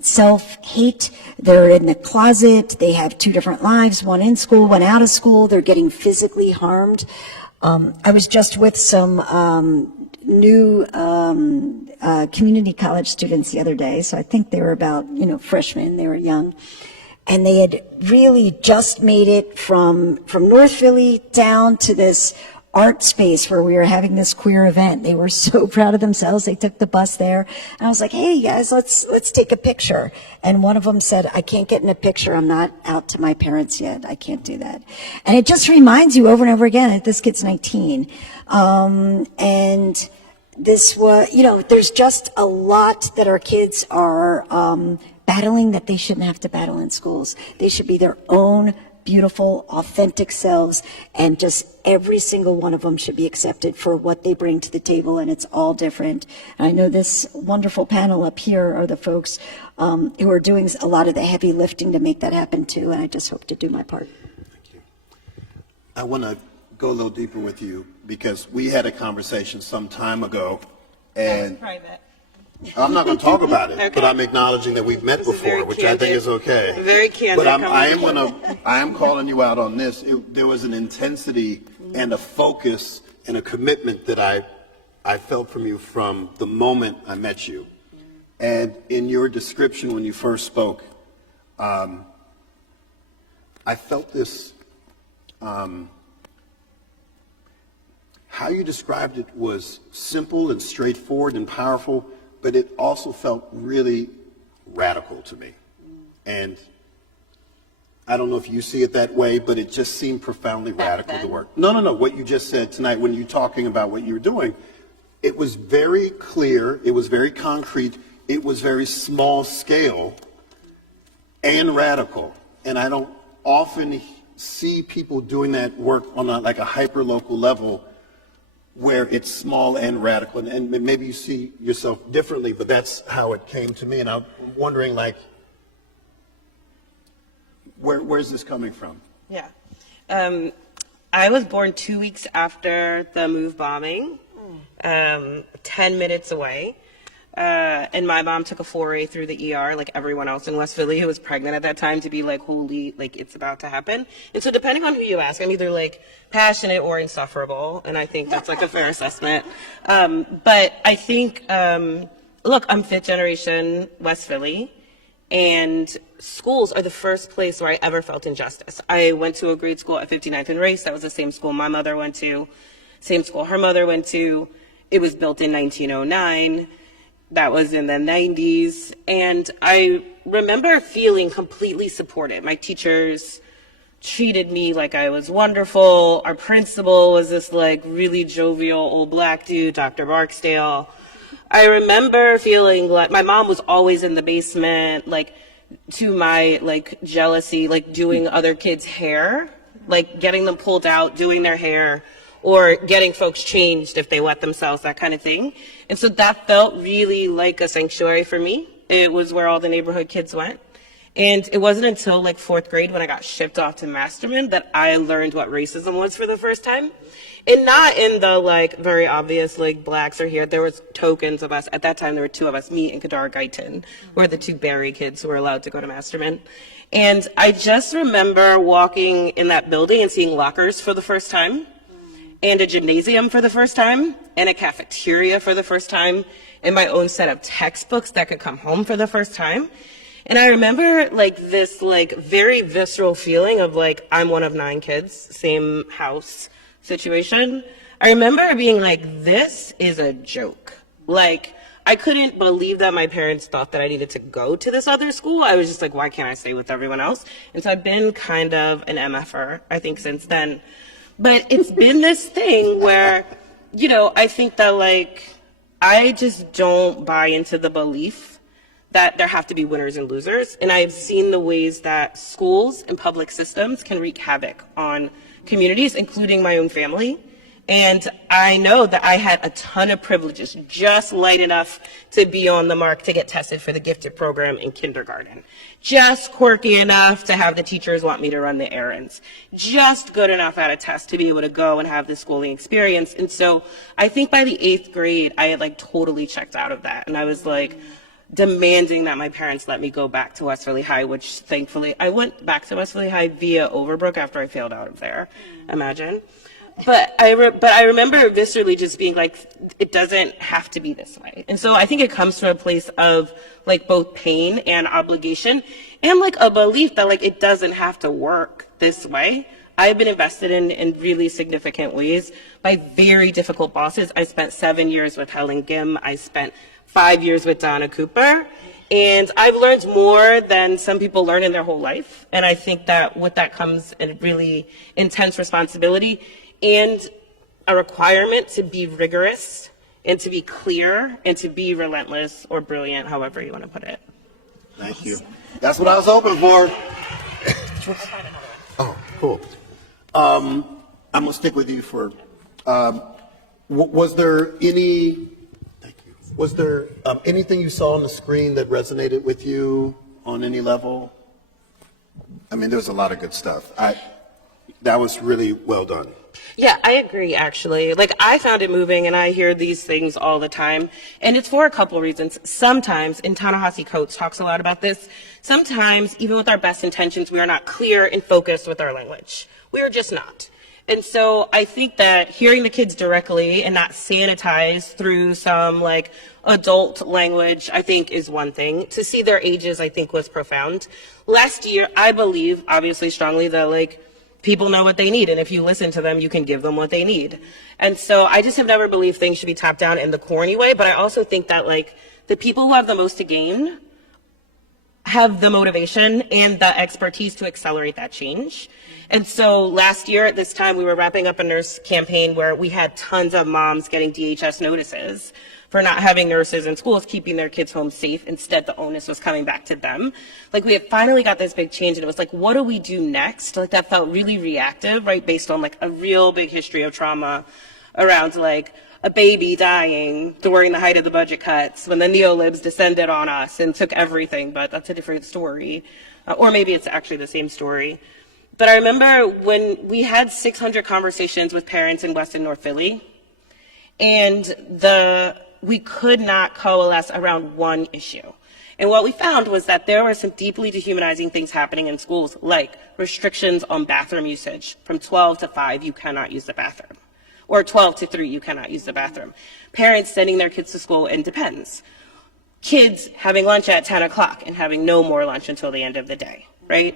self-hate. They're in the closet. They have two different lives, one in school, one out of school. They're getting physically harmed. I was just with some new community college students the other day, so I think they were about, freshmen, they were young, and they had really just made it from North Philly down to this art space where we were having this queer event. They were so proud of themselves. They took the bus there, and I was like, hey guys, let's take a picture. And one of them said, I can't get in a picture. I'm not out to my parents yet. I can't do that. And it just reminds you over and over again that this kid's 19. And this was, there's just a lot that our kids are battling that they shouldn't have to battle in schools. They should be their own beautiful, authentic selves, and just every single one of them should be accepted for what they bring to the table, and it's all different. And I know this wonderful panel up here are the folks who are doing a lot of the heavy lifting to make that happen too, and I just hope to do my part. Thank you. I want to go a little deeper with you, because we had a conversation some time ago, and Private. I'm not going to talk about it, Okay. but I'm acknowledging that we've met This is before, very which I think candid. is okay. Very candid But I am calling you out on this. There was an intensity and a focus and a commitment that I felt from you from the moment I met you. And in your description when you first spoke, I felt this, how you described it was simple and straightforward and powerful, but it also felt really radical to me. And I don't know if you see it that way, but it just seemed profoundly radical, the work. No, what you just said tonight when you're talking about what you were doing, it was very clear, it was very concrete, it was very small scale and radical. And I don't often see people doing that work on a hyper-local level where it's small and radical, and maybe you see yourself differently, but that's how it came to me. And I'm wondering, where's this coming from? Yeah. I was born 2 weeks after the MOVE bombing, 10 minutes away. And my mom took a foray through the ER, like everyone else in West Philly who was pregnant at that time, to be like, holy, it's about to happen. And so depending on who you ask, I'm either passionate or insufferable. And I think that's a fair assessment. But I think, look, I'm fifth generation West Philly, and schools are the first place where I ever felt injustice. I went to a grade school at 59th and Race. That was the same school my mother went to, same school her mother went to. It was built in 1909. That was in the 90s. And I remember feeling completely supported. My teachers treated me like I was wonderful. Our principal was this like really jovial old black dude, Dr. Barksdale. I remember feeling like my mom was always in the basement, like to my like jealousy, like doing other kids' hair, like getting them pulled out, doing their hair, or getting folks changed if they wet themselves, that kind of thing. And so that felt really like a sanctuary for me. It was where all the neighborhood kids went. And it wasn't until like 4th grade when I got shipped off to Masterman that I learned what racism was for the first time. And not in the like very obvious like blacks are here. There was tokens of us. At that time, there were 2 of us, me and Kadar Guyton, were the 2 Barry kids who were allowed to go to Masterman. And I just remember walking in that building and seeing lockers for the first time, and a gymnasium for the first time, and a cafeteria for the first time, and my own set of textbooks that could come home for the first time. And I remember like this like very visceral feeling of like, I'm one of 9 kids, same house situation. I remember being like, this is a joke. Like, I couldn't believe that my parents thought that I needed to go to this other school. I was just like, why can't I stay with everyone else? And so I've been kind of an MFer, I think, since then. But it's been this thing where, you know, I think that like, I just don't buy into the belief that there have to be winners and losers. And I've seen the ways that schools and public systems can wreak havoc on communities, including my own family. And I know that I had a ton of privileges, just light enough to be on the mark to get tested for the gifted program in kindergarten, just quirky enough to have the teachers want me to run the errands, just good enough at a test to be able to go and have the schooling experience. And so I think by the 8th grade, I had like totally checked out of that. And I was like demanding that my parents let me go back to West Philly High, which thankfully I went back to West Philly High via Overbrook after I failed out of there, imagine. But I remember viscerally just being like, it doesn't have to be this way. And so I think it comes from a place of like both pain and obligation and like a belief that like it doesn't have to work this way. I've been invested in really significant ways by very difficult bosses. I spent 7 years with Helen Gim. I spent 5 years with Donna Cooper. And I've learned more than some people learn in their whole life. And I think that with that comes a really intense responsibility and a requirement to be rigorous and to be clear and to be relentless or brilliant, however you want to put it. Thank you. That's what I was hoping for. Oh, cool. I'm going to stick with you for, was there any, was there anything you saw on the screen that resonated with you on any level? I mean, there was a lot of good stuff. That was really well done. Yeah, I agree, actually. Like, I found it moving, and I hear these things all the time. And it's for a couple reasons. Sometimes, and Ta-Nehisi Coates talks a lot about this, sometimes, even with our best intentions, we are not clear and focused with our language. We are just not. And so I think that hearing the kids directly and not sanitized through some, like, adult language, I think is one thing. To see their ages, I think, was profound. Last year, I believe, obviously strongly, that, like, people know what they need, and if you listen to them, you can give them what they need. And so I just have never believed things should be top down in the corny way, but I also think that like the people who have the most to gain have the motivation and the expertise to accelerate that change. And so last year at this time, we were wrapping up a nurse campaign where we had tons of moms getting DHS notices for not having nurses in schools, keeping their kids home safe. Instead, the onus was coming back to them. Like, we had finally got this big change, and it was like, what do we do next? Like, that felt really reactive, right, based on, like, a real big history of trauma around, like, a baby dying during the height of the budget cuts when the neolibs descended on us and took everything, but that's a different story. Or maybe it's actually the same story. But I remember when we had 600 conversations with parents in West and North Philly, and we could not coalesce around one issue. And what we found was that there were some deeply dehumanizing things happening in schools, like restrictions on bathroom usage. From 12 to 5, you cannot use the bathroom. Or 12 to 3, you cannot use the bathroom. Parents sending their kids to school in depends. Kids having lunch at 10 o'clock and having no more lunch until the end of the day, right?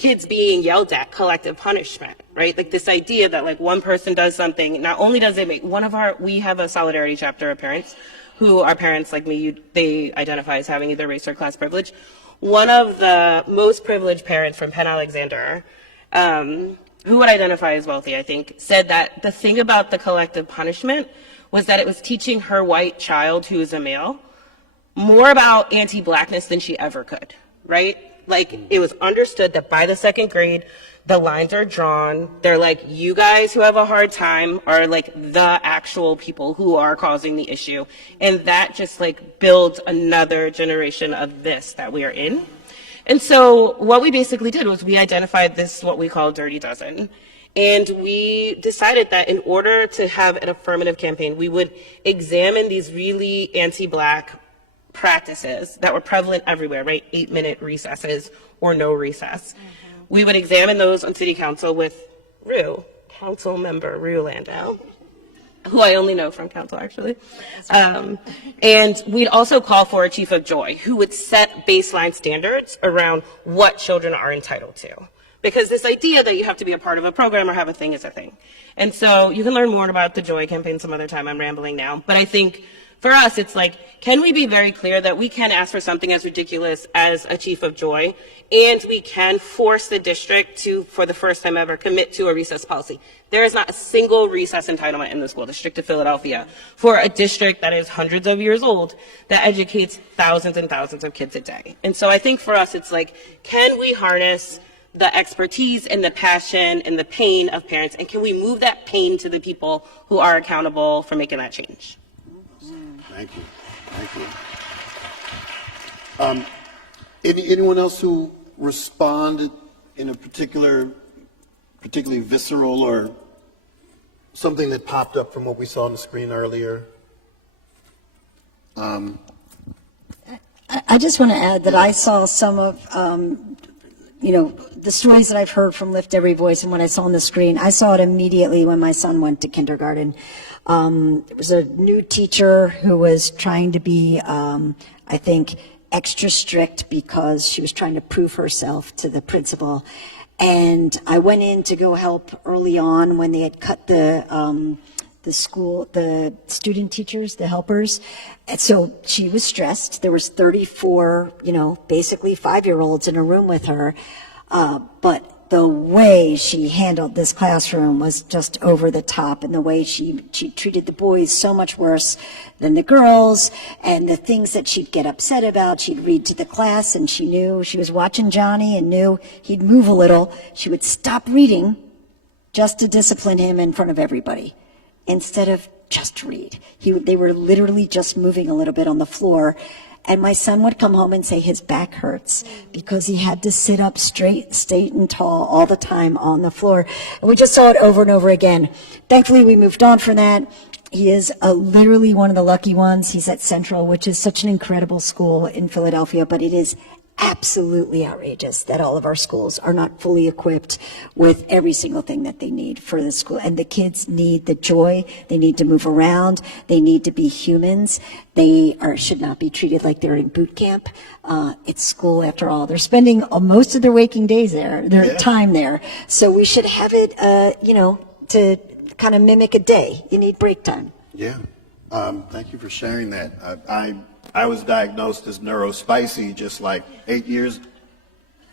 kids being yelled at, collective punishment, right? Like this idea that like one person does something, not only does it make we have a solidarity chapter of parents who are parents like me, they identify as having either race or class privilege. One of the most privileged parents from Penn Alexander, who would identify as wealthy, I think, said that the thing about the collective punishment was that it was teaching her white child, who is a male, more about anti-blackness than she ever could, right? Like, it was understood that by the second grade, the lines are drawn. They're like, you guys who have a hard time are like the actual people who are causing the issue. And that just like builds another generation of this that we are in. And so what we basically did was we identified this, what we call Dirty Dozen. And we decided that in order to have an affirmative campaign, we would examine these really anti-Black practices that were prevalent everywhere, right? 8-minute recesses or no recess. We would examine those on city council with Councilmember Rue Landau, who I only know from council, actually. And we'd also call for a chief of joy who would set baseline standards around what children are entitled to. Because this idea that you have to be a part of a program or have a thing is a thing. And so you can learn more about the Joy campaign some other time. I'm rambling now. But I think for us, it's like, can we be very clear that we can ask for something as ridiculous as a chief of joy, and we can force the district to, for the first time ever, commit to a recess policy. There is not a single recess entitlement in the school district of Philadelphia for a district that is hundreds of years old that educates thousands and thousands of kids a day. And so I think for us, it's like, can we harness the expertise and the passion and the pain of parents, and can we move that pain to the people who are accountable for making that change? Thank you. Thank you. Anyone else who responded in a particularly visceral or something that popped up from what we saw on the screen earlier? I just want to add that I saw some of, the stories that I've heard from Lift Every Voice, and when I saw on the screen, I saw it immediately when my son went to kindergarten. There was a new teacher who was trying to be, I think, extra strict because she was trying to prove herself to the principal. And I went in to go help early on when they had cut the student teachers, the helpers. And so she was stressed. There was 34, basically 5-year-olds in a room with her. But the way she handled this classroom was just over the top, and the way she treated the boys so much worse than the girls, and the things that she'd get upset about. She'd read to the class, and she knew she was watching Johnny and knew he'd move a little. She would stop reading just to discipline him in front of everybody instead of just read. They were literally just moving a little bit on the floor. And my son would come home and say his back hurts because he had to sit up straight and tall all the time on the floor. And we just saw it over and over again. Thankfully, we moved on from that. He is literally one of the lucky ones. He's at Central, which is such an incredible school in Philadelphia, but it is absolutely outrageous that all of our schools are not fully equipped with every single thing that they need for the school. And the kids need the joy. They need to move around. They need to be humans. They should not be treated like they're in boot camp. It's school after all. They're spending most of their waking days there, their time there. So we should have it, to kind of mimic a day. You need break time. Yeah. Thank you for sharing that. I was diagnosed as neurospicy just like 8 years.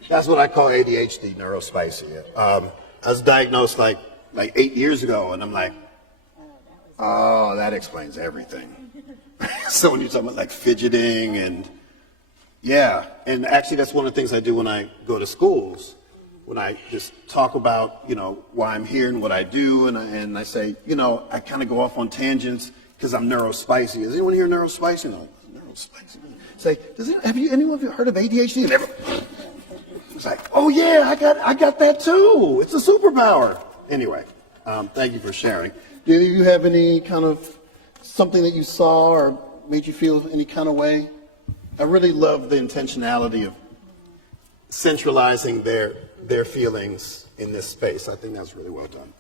That's what I call ADHD, neurospicy. I was diagnosed like 8 years ago, and I'm like, oh, that explains everything. So when you're talking about like fidgeting and actually that's one of the things I do when I go to schools, when I just talk about, why I'm here and what I do, and I say, I kind of go off on tangents because I'm neurospicy. Is anyone here neurospicy? No. Say, have anyone of you heard of ADHD? It's like, oh yeah, I got that too. It's a superpower. Anyway, thank you for sharing. Do any of you have any kind of something that you saw or made you feel any kind of way? I really love the intentionality of centralizing their feelings in this space. I think that's really well done.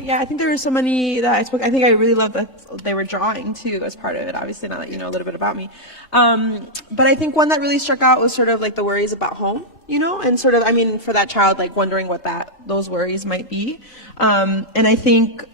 Yeah. I think there were so many that I spoke. I think I really loved that they were drawing too as part of it. Obviously, now that you know a little bit about me, but I think one that really struck out was sort of like the worries about home. you know, and sort of, I mean, for that child, like wondering what those worries might be. And I think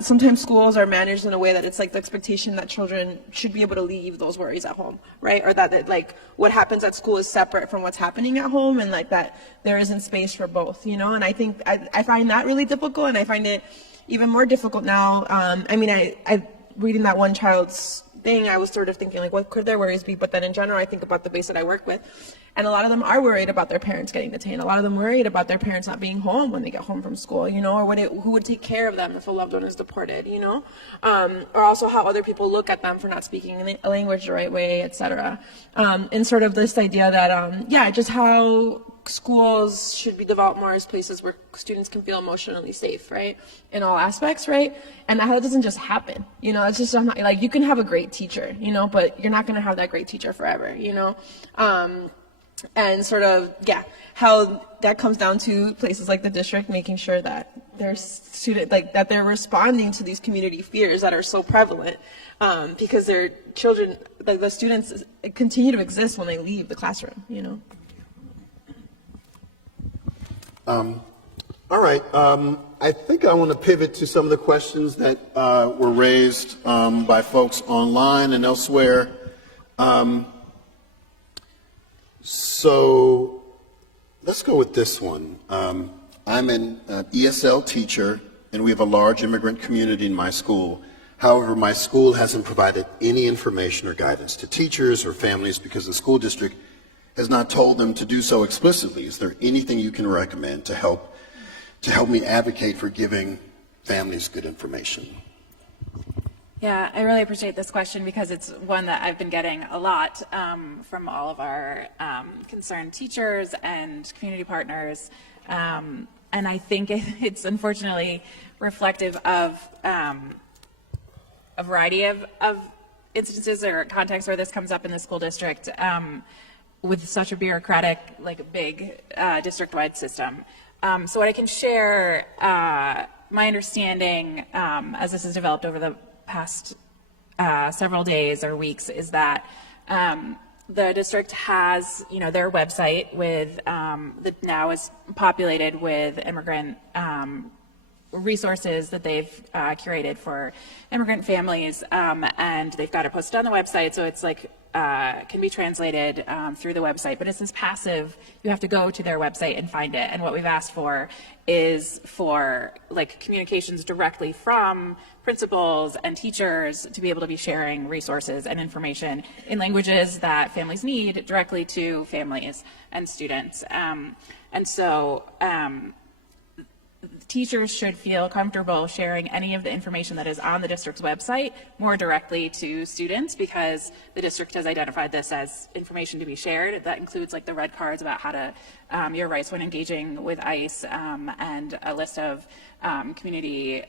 sometimes schools are managed in a way that it's like the expectation that children should be able to leave those worries at home, right? Or that like what happens at school is separate from what's happening at home, and like that there isn't space for both, you know? And I think I find that really difficult, and I find it even more difficult now. I mean, I reading that one child's thing, I was sort of thinking like, what could their worries be? But then in general, I think about the base that I work with, and a lot of them are worried about their parents getting detained. A lot of them worried about their parents not being home when they get home from school, you know, or who would take care of them if a loved one is deported, you know, or also how other people look at them for not speaking a language the right way, etc. And sort of this idea that, just how schools should be developed more as places where students can feel emotionally safe, right, in all aspects, right? And that doesn't just happen, you know. It's just not, like, you can have a great teacher, you know, but you're not going to have that great teacher forever, you know. And sort of, how that comes down to places like the district making sure that their student, like, that they're responding to these community fears that are so prevalent, because their children, like the students, continue to exist when they leave the classroom, you know. All right. I think I want to pivot to some of the questions that were raised by folks online and elsewhere. So let's go with this one. I'm an ESL teacher, and we have a large immigrant community in my school. However, my school hasn't provided any information or guidance to teachers or families because the school district has not told them to do so explicitly. Is there anything you can recommend to help me advocate for giving families good information? Yeah, I really appreciate this question because it's one that I've been getting a lot from all of our concerned teachers and community partners. And I think it's unfortunately reflective of a variety of instances or contexts where this comes up in the school district. With such a bureaucratic, like big district-wide system. So what I can share, my understanding as this has developed over the past several days or weeks is that the district has, you know, their website with, that now is populated with immigrant resources that they've curated for immigrant families, and they've got it posted on the website, so it's like can be translated through the website, but it's this passive, you have to go to their website and find it. And what we've asked for is for like communications directly from principals and teachers to be able to be sharing resources and information in languages that families need directly to families and students. And so teachers should feel comfortable sharing any of the information that is on the district's website more directly to students, because the district has identified this as information to be shared. That includes like the red cards about how to, your rights when engaging with ICE, and a list of community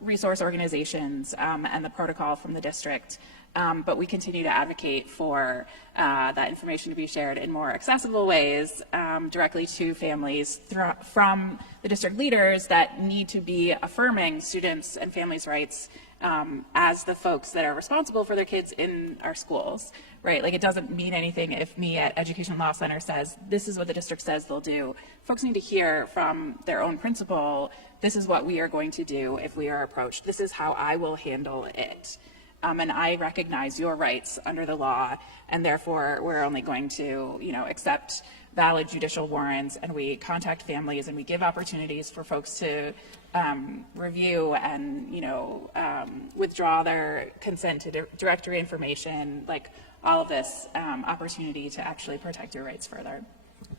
resource organizations, and the protocol from the district. But we continue to advocate for that information to be shared in more accessible ways directly to families from the district leaders that need to be affirming students' and families' rights as the folks that are responsible for their kids in our schools, right? Like, it doesn't mean anything if me at Education Law Center says, this is what the district says they'll do. Folks need to hear from their own principal, this is what we are going to do if we are approached. This is how I will handle it. And I recognize your rights under the law, and therefore we're only going to, you know, accept valid judicial warrants, and we contact families and we give opportunities for folks to review and, you know, withdraw their consent to directory information, like all of this opportunity to actually protect your rights further.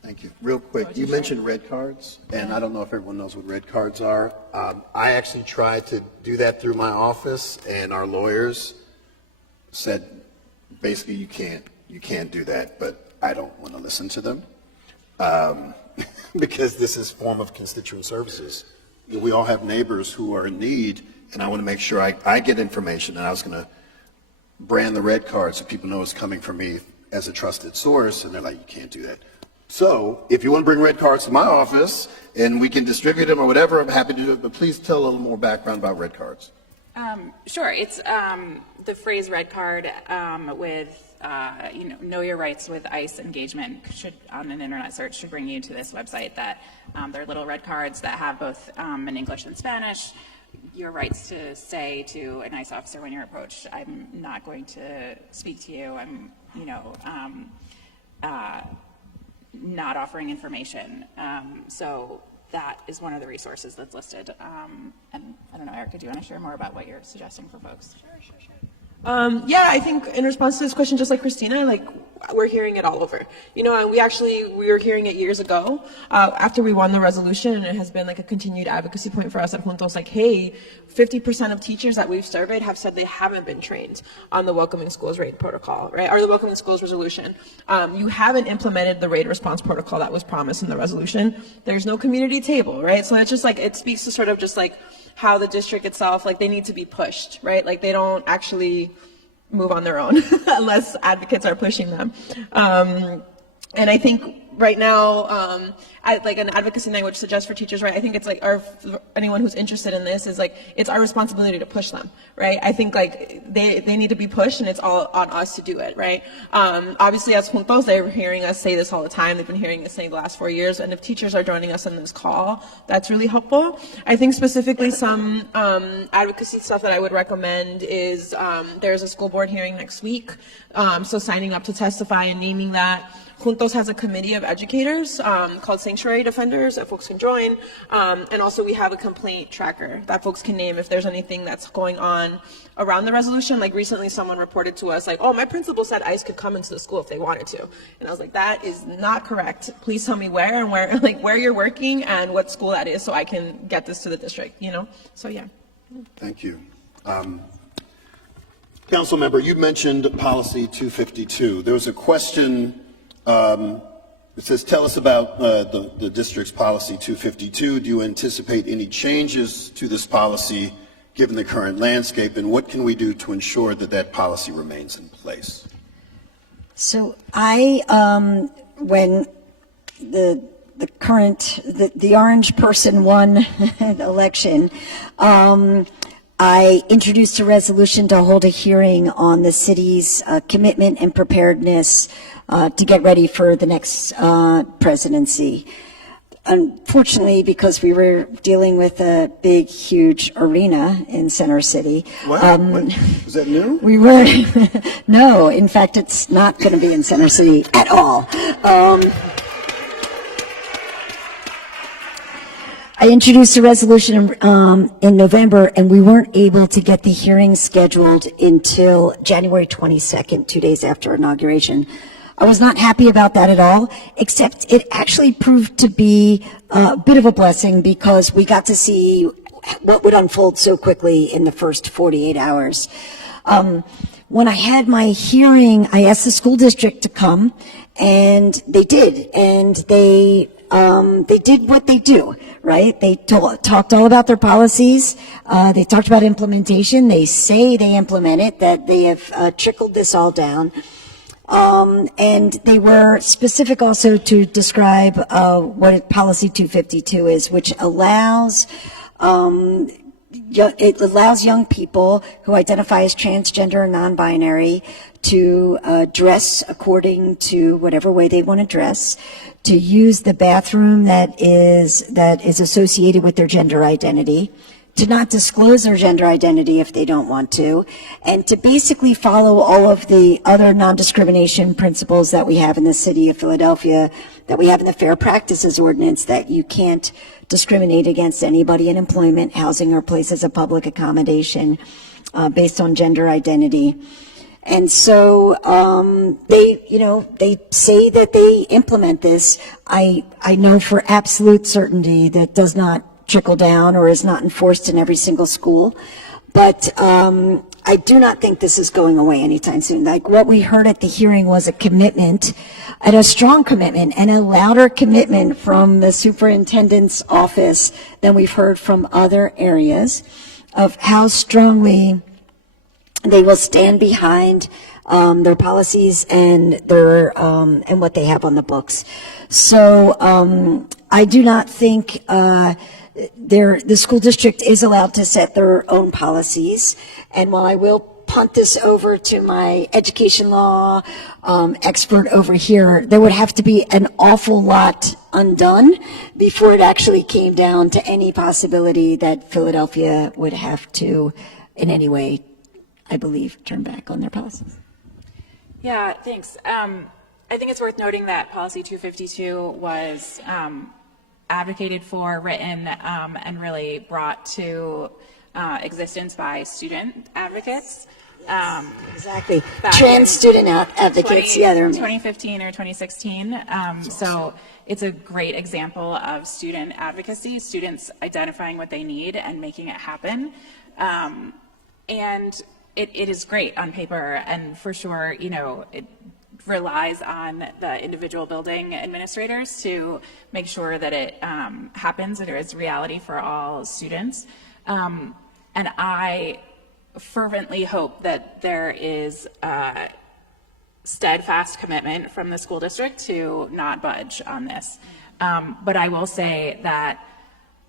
Thank you. Real quick, you mentioned red cards, and I don't know if everyone knows what red cards are. I actually tried to do that through my office, and our lawyers said, basically, you can't do that, but I don't want to listen to them because this is form of constituent services. We all have neighbors who are in need, and I want to make sure I get information, and I was going to brand the red card so people know it's coming from me as a trusted source, and they're like, you can't do that. So if you want to bring red cards to my office and we can distribute them or whatever, I'm happy to do it, but please tell a little more background about red cards. Sure. It's the phrase red card with, know your rights with ICE engagement should, on an internet search, should bring you to this website that there are little red cards that have both in English and Spanish your rights to say to an ICE officer when you're approached, I'm not going to speak to you, I'm, not offering information. So that is one of the resources that's listed. And I don't know, Erika, do you want to share more about what you're suggesting for folks? Sure. Yeah, I think in response to this question, just like Kristina, like we're hearing it all over. And we were hearing it years ago after we won the resolution, and it has been like a continued advocacy point for us at Juntos. Like, hey, 50% of teachers that we've surveyed have said they haven't been trained on the Welcoming Schools Raid Protocol, right, or the Welcoming Schools Resolution. You haven't implemented the raid response protocol that was promised in the resolution. There's no community table, right? So it's just like it speaks to sort of just like how the district itself, like they need to be pushed, right? Like they don't actually move on their own unless advocates are pushing them. And I think right now, like an advocacy night would suggest for teachers, right? I think it's like anyone who's interested in this is like, it's our responsibility to push them, right? I think like they need to be pushed, and it's all on us to do it, right? Obviously as Juntos, they're hearing us say this all the time. They've been hearing us say the last 4 years. And if teachers are joining us on this call, that's really helpful. I think specifically some advocacy stuff that I would recommend is there's a school board hearing next week. So signing up to testify and naming that. Juntos has a committee of educators called Sanctuary Defenders that folks can join. And also we have a complaint tracker that folks can name if there's anything that's going on around the resolution. Like recently someone reported to us like, oh, my principal said ICE could come into the school if they wanted to. And I was like, that is not correct. Please tell me where and where you're working and what school that is so I can get this to the district, So yeah. Thank you. Councilmember, you mentioned policy 252. There was a question. It says, tell us about the district's policy 252. Do you anticipate any changes to this policy given the current landscape, and what can we do to ensure that that policy remains in place? So when the orange person won the election, I introduced a resolution to hold a hearing on the city's commitment and preparedness to get ready for the next presidency. Unfortunately, because we were dealing with a big, huge arena in Center City. What? Is that new? We were, no, in fact, it's not going to be in Center City at all. I introduced a resolution in November, and we weren't able to get the hearing scheduled until January 22nd, 2 days after inauguration. I was not happy about that at all, except it actually proved to be a bit of a blessing because we got to see what would unfold so quickly in the first 48 hours. When I had my hearing, I asked the school district to come, and they did, and they did what they do, right? They talked all about their policies. They talked about implementation. They say they implement it, that they have trickled this all down. And they were specific also to describe what policy 252 is, which allows young people who identify as transgender or non-binary to dress according to whatever way they want to dress, to use the bathroom that is associated with their gender identity, to not disclose their gender identity if they don't want to, and to basically follow all of the other non-discrimination principles that we have in the city of Philadelphia, that we have in the Fair Practices Ordinance, that you can't discriminate against anybody in employment, housing, or places of public accommodation based on gender identity. And so they say that they implement this. I know for absolute certainty that does not trickle down or is not enforced in every single school. But I do not think this is going away anytime soon. Like what we heard at the hearing was a commitment, and a strong commitment, and a louder commitment from the superintendent's office than we've heard from other areas of how strongly they will stand behind their policies and their and what they have on the books. So I do not think the school district is allowed to set their own policies. And while I will punt this over to my education law expert over here, there would have to be an awful lot undone before it actually came down to any possibility that Philadelphia would have to, in any way, I believe, turn back on their policies. Yeah, thanks. I think it's worth noting that Policy 252 was advocated for, written, and really brought to existence by student advocates. Exactly. Trans student advocates, yeah, they're 2015 or 2016. So it's a great example of student advocacy, students identifying what they need and making it happen. And it is great on paper, and for sure, you know, it relies on the individual building administrators to make sure that it happens and it is reality for all students. And I fervently hope that there is a steadfast commitment from the school district to not budge on this. But I will say that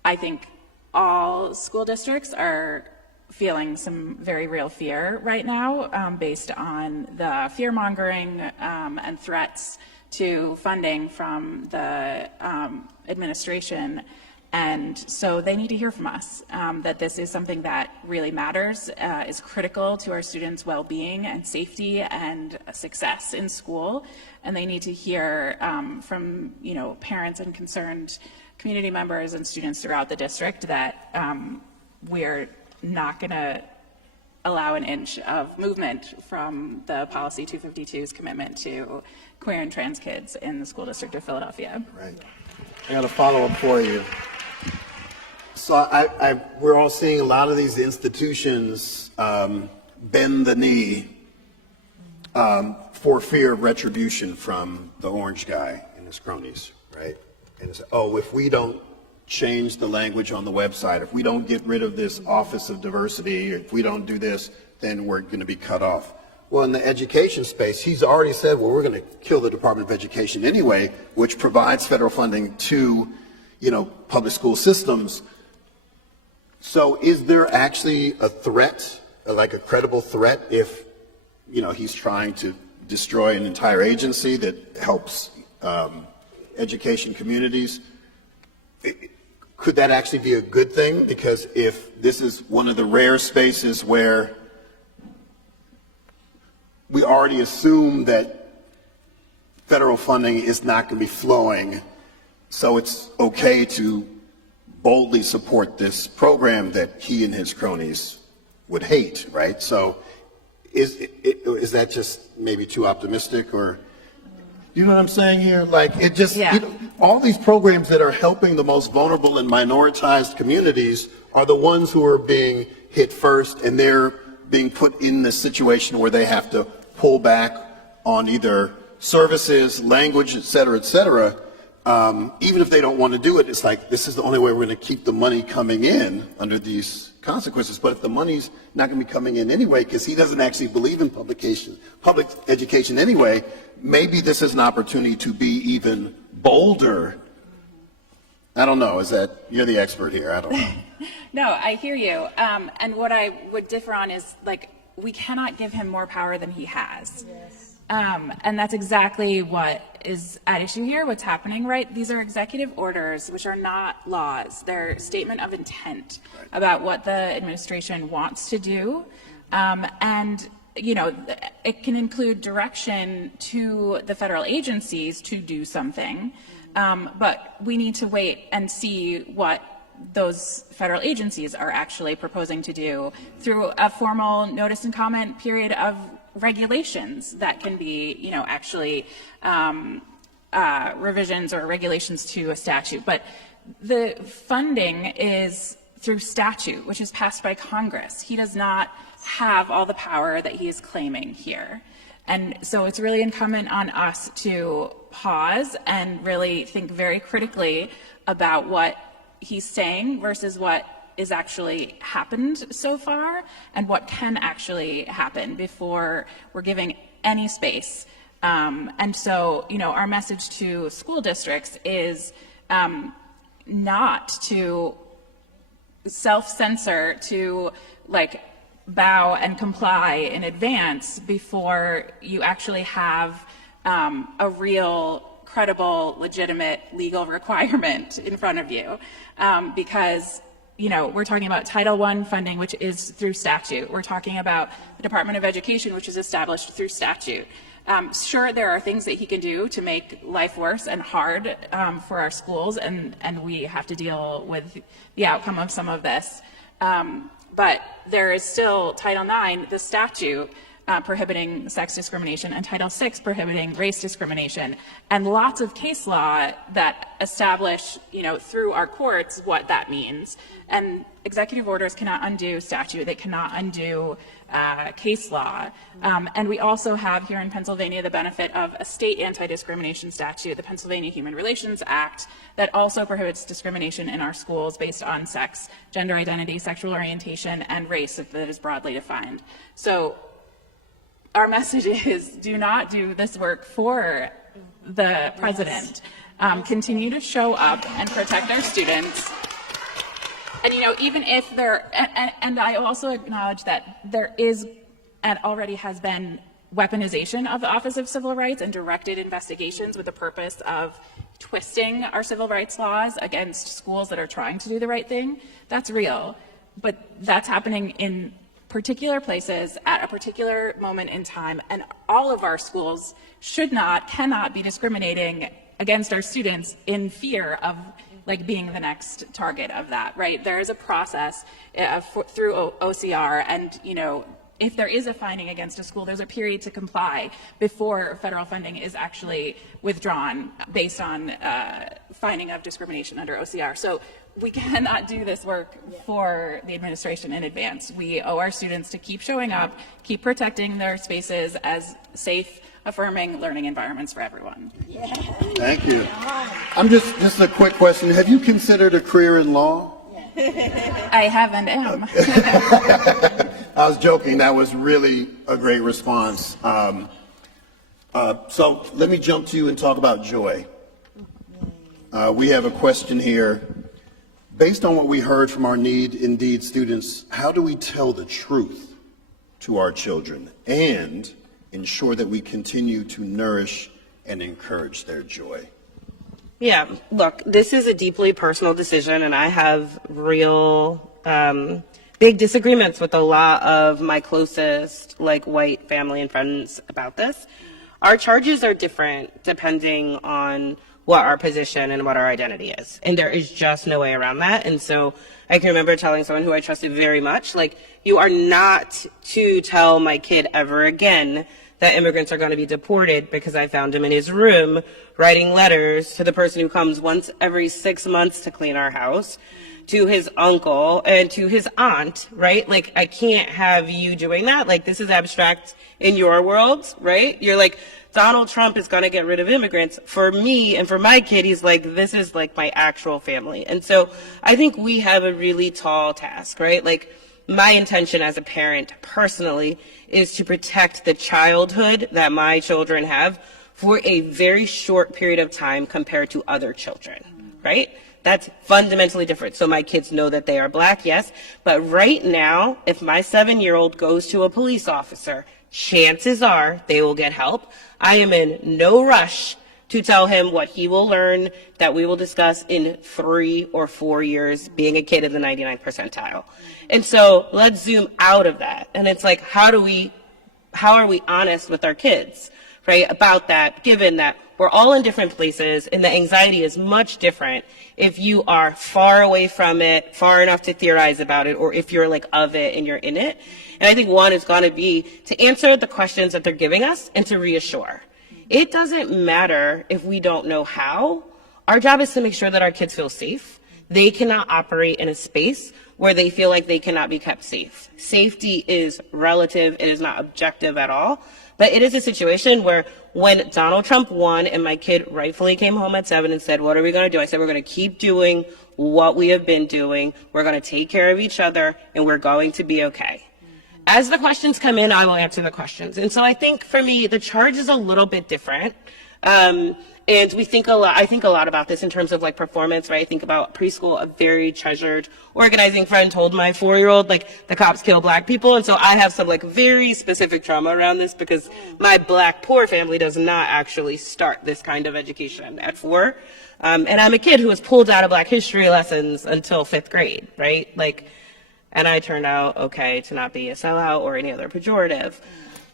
I think all school districts are feeling some very real fear right now based on the fear-mongering and threats to funding from the administration. And so they need to hear from us that this is something that really matters, is critical to our students' well-being and safety and success in school. And they need to hear from, you know, parents and concerned community members and students throughout the district that we're not going to allow an inch of movement from the Policy 252's commitment to queer and trans kids in the school district of Philadelphia. Right. I got a follow-up for you. So we're all seeing a lot of these institutions bend the knee for fear of retribution from the orange guy and his cronies, right? And it's, oh, if we don't change the language on the website, if we don't get rid of this Office of Diversity, if we don't do this, then we're going to be cut off. Well, in the education space, he's already said, well, we're going to kill the Department of Education anyway, which provides federal funding to, you know, public school systems. So is there actually a threat, like a credible threat, if, you know, he's trying to destroy an entire agency that helps education communities? Could that actually be a good thing? Because if this is one of the rare spaces where we already assume that federal funding is not going to be flowing, so it's okay to boldly support this program that he and his cronies would hate, right? So is that just maybe too optimistic, or you know what I'm saying here? Like, it just, yeah. You know, all these programs that are helping the most vulnerable and minoritized communities are the ones who are being hit first, and they're being put in this situation where they have to pull back on either services, language, et cetera, even if they don't want to do it. It's like, this is the only way we're going to keep the money coming in under these consequences. But if the money's not going to be coming in anyway, because he doesn't actually believe in public education anyway, maybe this is an opportunity to be even bolder. I don't know. Is that, you're the expert here? I don't know. No, I hear you. And what I would differ on is, like, we cannot give him more power than he has. Yes. And that's exactly what is at issue here, what's happening, right? These are executive orders, which are not laws. They're statement of intent about what the administration wants to do. And, you know, it can include direction to the federal agencies to do something. But we need to wait and see what those federal agencies are actually proposing to do through a formal notice and comment period of regulations that can be, you know, actually revisions or regulations to a statute. But the funding is through statute, which is passed by Congress. He does not have all the power that he is claiming here. And so it's really incumbent on us to pause and really think very critically about what he's saying versus what is actually happened so far and what can actually happen before we're giving any space. And so, you know, our message to school districts is not to self-censor, to like bow and comply in advance before you actually have a real, credible, legitimate legal requirement in front of you. Because, you know, we're talking about Title I funding, which is through statute. We're talking about the Department of Education, which is established through statute. Sure, there are things that he can do to make life worse and hard for our schools, and we have to deal with the outcome of some of this. But there is still Title IX, the statute prohibiting sex discrimination, and Title VI prohibiting race discrimination, and lots of case law that establish, you know, through our courts what that means. And executive orders cannot undo statute, they cannot undo case law. And we also have here in Pennsylvania the benefit of a state anti-discrimination statute, the Pennsylvania Human Relations Act, that also prohibits discrimination in our schools based on sex, gender identity, sexual orientation, and race that is broadly defined. So our message is, do not do this work for the president. Continue to show up and protect our students. And, you know, even if there, and I also acknowledge that there is and already has been weaponization of the Office of Civil Rights and directed investigations with the purpose of twisting our civil rights laws against schools that are trying to do the right thing. That's real, but that's happening in particular places at a particular moment in time, and all of our schools cannot be discriminating against our students in fear of like being the next target of that, right? There is a process through OCR, and, you know, if there is a finding against a school, there's a period to comply before federal funding is actually withdrawn based on finding of discrimination under OCR. So we cannot do this work for the administration in advance. We owe our students to keep showing up, keep protecting their spaces as safe, affirming learning environments for everyone. Yeah. Thank you. I'm just a quick question. Have you considered a career in law? I have and am. I was joking. That was really a great response. So let me jump to you and talk about joy. We have a question here. Based on what we heard from our Need Indeed students, how do we tell the truth to our children and ensure that we continue to nourish and encourage their joy? Yeah, look, this is a deeply personal decision, and I have real big disagreements with a lot of my closest, like, white family and friends about this. Our charges are different depending on what our position and what our identity is, and there is just no way around that. And so I can remember telling someone who I trusted very much, like, you are not to tell my kid ever again that immigrants are going to be deported because I found him in his room writing letters to the person who comes once every 6 months to clean our house, to his uncle and to his aunt, right? Like, I can't have you doing that. Like, this is abstract in your world, right? You're like, Donald Trump is going to get rid of immigrants. For me and for my kid, he's like, this is like my actual family. And so I think we have a really tall task, right? Like, my intention as a parent personally is to protect the childhood that my children have for a very short period of time compared to other children, right? That's fundamentally different. So my kids know that they are Black, yes, but right now, if my 7-year-old goes to a police officer, chances are they will get help. I am in no rush to tell him what he will learn that we will discuss in 3 or 4 years being a kid of the 99th percentile. And so let's zoom out of that. And it's like, how are we honest with our kids, right, about that, given that we're all in different places and the anxiety is much different if you are far away from it, far enough to theorize about it, or if you're like of it and you're in it. And I think one is going to be to answer the questions that they're giving us and to reassure. It doesn't matter if we don't know how. Our job is to make sure that our kids feel safe. They cannot operate in a space where they feel like they cannot be kept safe. Safety is relative. It is not objective at all. But it is a situation where when Donald Trump won and my kid rightfully came home at 7 and said, what are we going to do? I said, we're going to keep doing what we have been doing. We're going to take care of each other, and we're going to be okay. As the questions come in, I will answer the questions. And so I think for me, the charge is a little bit different. And we think a lot, I think a lot about this in terms of like performance, right? I think about preschool. A very treasured organizing friend told my 4-year-old, like, the cops kill black people. And so I have some like very specific trauma around this because my black poor family does not actually start this kind of education at 4. And I'm a kid who was pulled out of black history lessons until 5th grade, right? Like, and I turned out okay to not be a sellout or any other pejorative.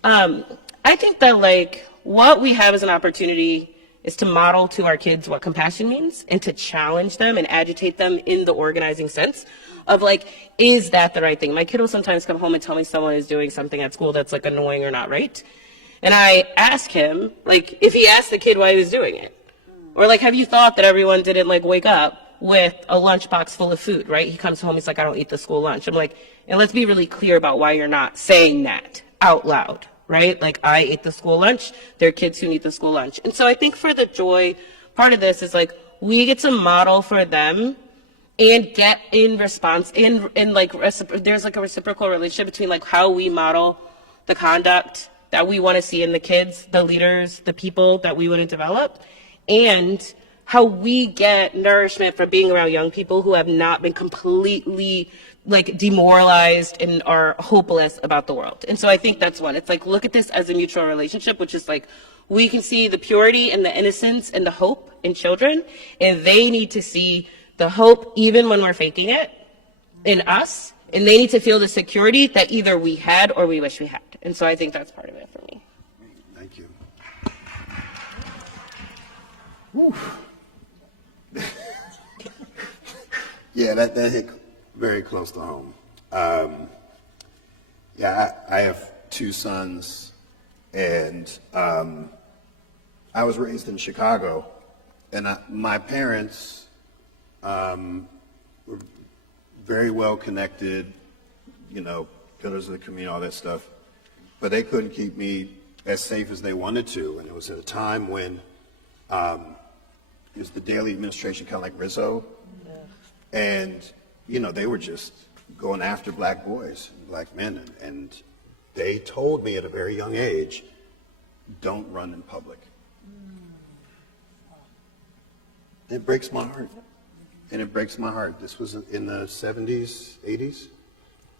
I think that like what we have as an opportunity is to model to our kids what compassion means and to challenge them and agitate them in the organizing sense of like, is that the right thing? My kid will sometimes come home and tell me someone is doing something at school that's like annoying or not right. And I ask him, like, if he asked the kid why he was doing it. Or like, have you thought that everyone didn't like wake up with a lunchbox full of food, right? He comes home, he's like, I don't eat the school lunch. I'm like, and let's be really clear about why you're not saying that out loud. Right? Like, I ate the school lunch. There are kids who need the school lunch. And so I think for the joy part of this is like, we get to model for them and get in response in like, there's like a reciprocal relationship between like how we model the conduct that we want to see in the kids, the leaders, the people that we want to develop, and how we get nourishment from being around young people who have not been completely like demoralized and are hopeless about the world. And so I think that's one. It's like, look at this as a mutual relationship, which is like, we can see the purity and the innocence and the hope in children, and they need to see the hope even when we're faking it in us, and they need to feel the security that either we had or we wish we had. And so I think that's part of it for me. Thank you. Whew. Yeah, that hit very close to home. Yeah, I have 2 sons, and I was raised in Chicago, and my parents were very well connected, you know, pillars of the community, all that stuff, but they couldn't keep me as safe as they wanted to, and it was at a time when it was the Daley administration, kind of like Rizzo, and you know, they were just going after black boys and black men. And they told me at a very young age, don't run in public. It breaks my heart. And it breaks my heart. This was in the 70s, 80s.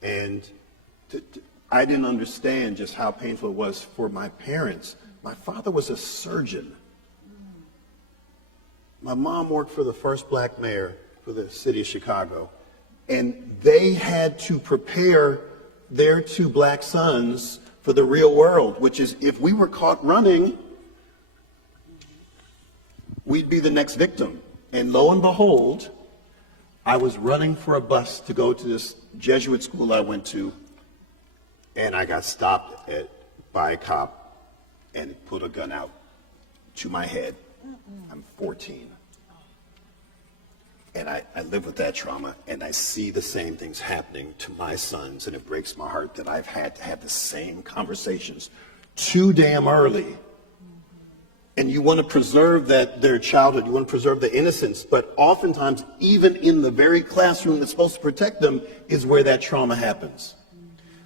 And I didn't understand just how painful it was for my parents. My father was a surgeon. My mom worked for the first black mayor for the city of Chicago. And they had to prepare their 2 black sons for the real world, which is if we were caught running, we'd be the next victim. And lo and behold, I was running for a bus to go to this Jesuit school I went to, and I got stopped by a cop, and it put a gun out to my head. I'm 14. And I live with that trauma, and I see the same things happening to my sons, and it breaks my heart that I've had to have the same conversations too damn early. And you want to preserve their childhood, you want to preserve the innocence, but oftentimes, even in the very classroom that's supposed to protect them, is where that trauma happens.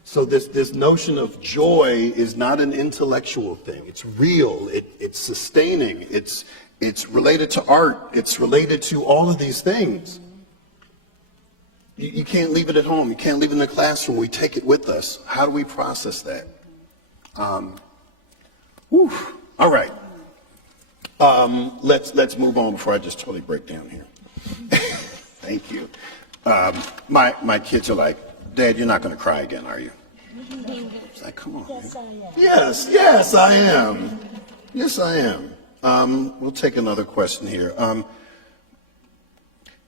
So this notion of joy is not an intellectual thing. It's real, it's sustaining, it's related to art. It's related to all of these things. You can't leave it at home. You can't leave it in the classroom. We take it with us. How do we process that? All right. Let's move on before I just totally break down here. Thank you. My kids are like, Dad, you're not going to cry again, are you? It's like, come on. Yes, I am. Yes, I am. Yes, I am. We'll take another question here.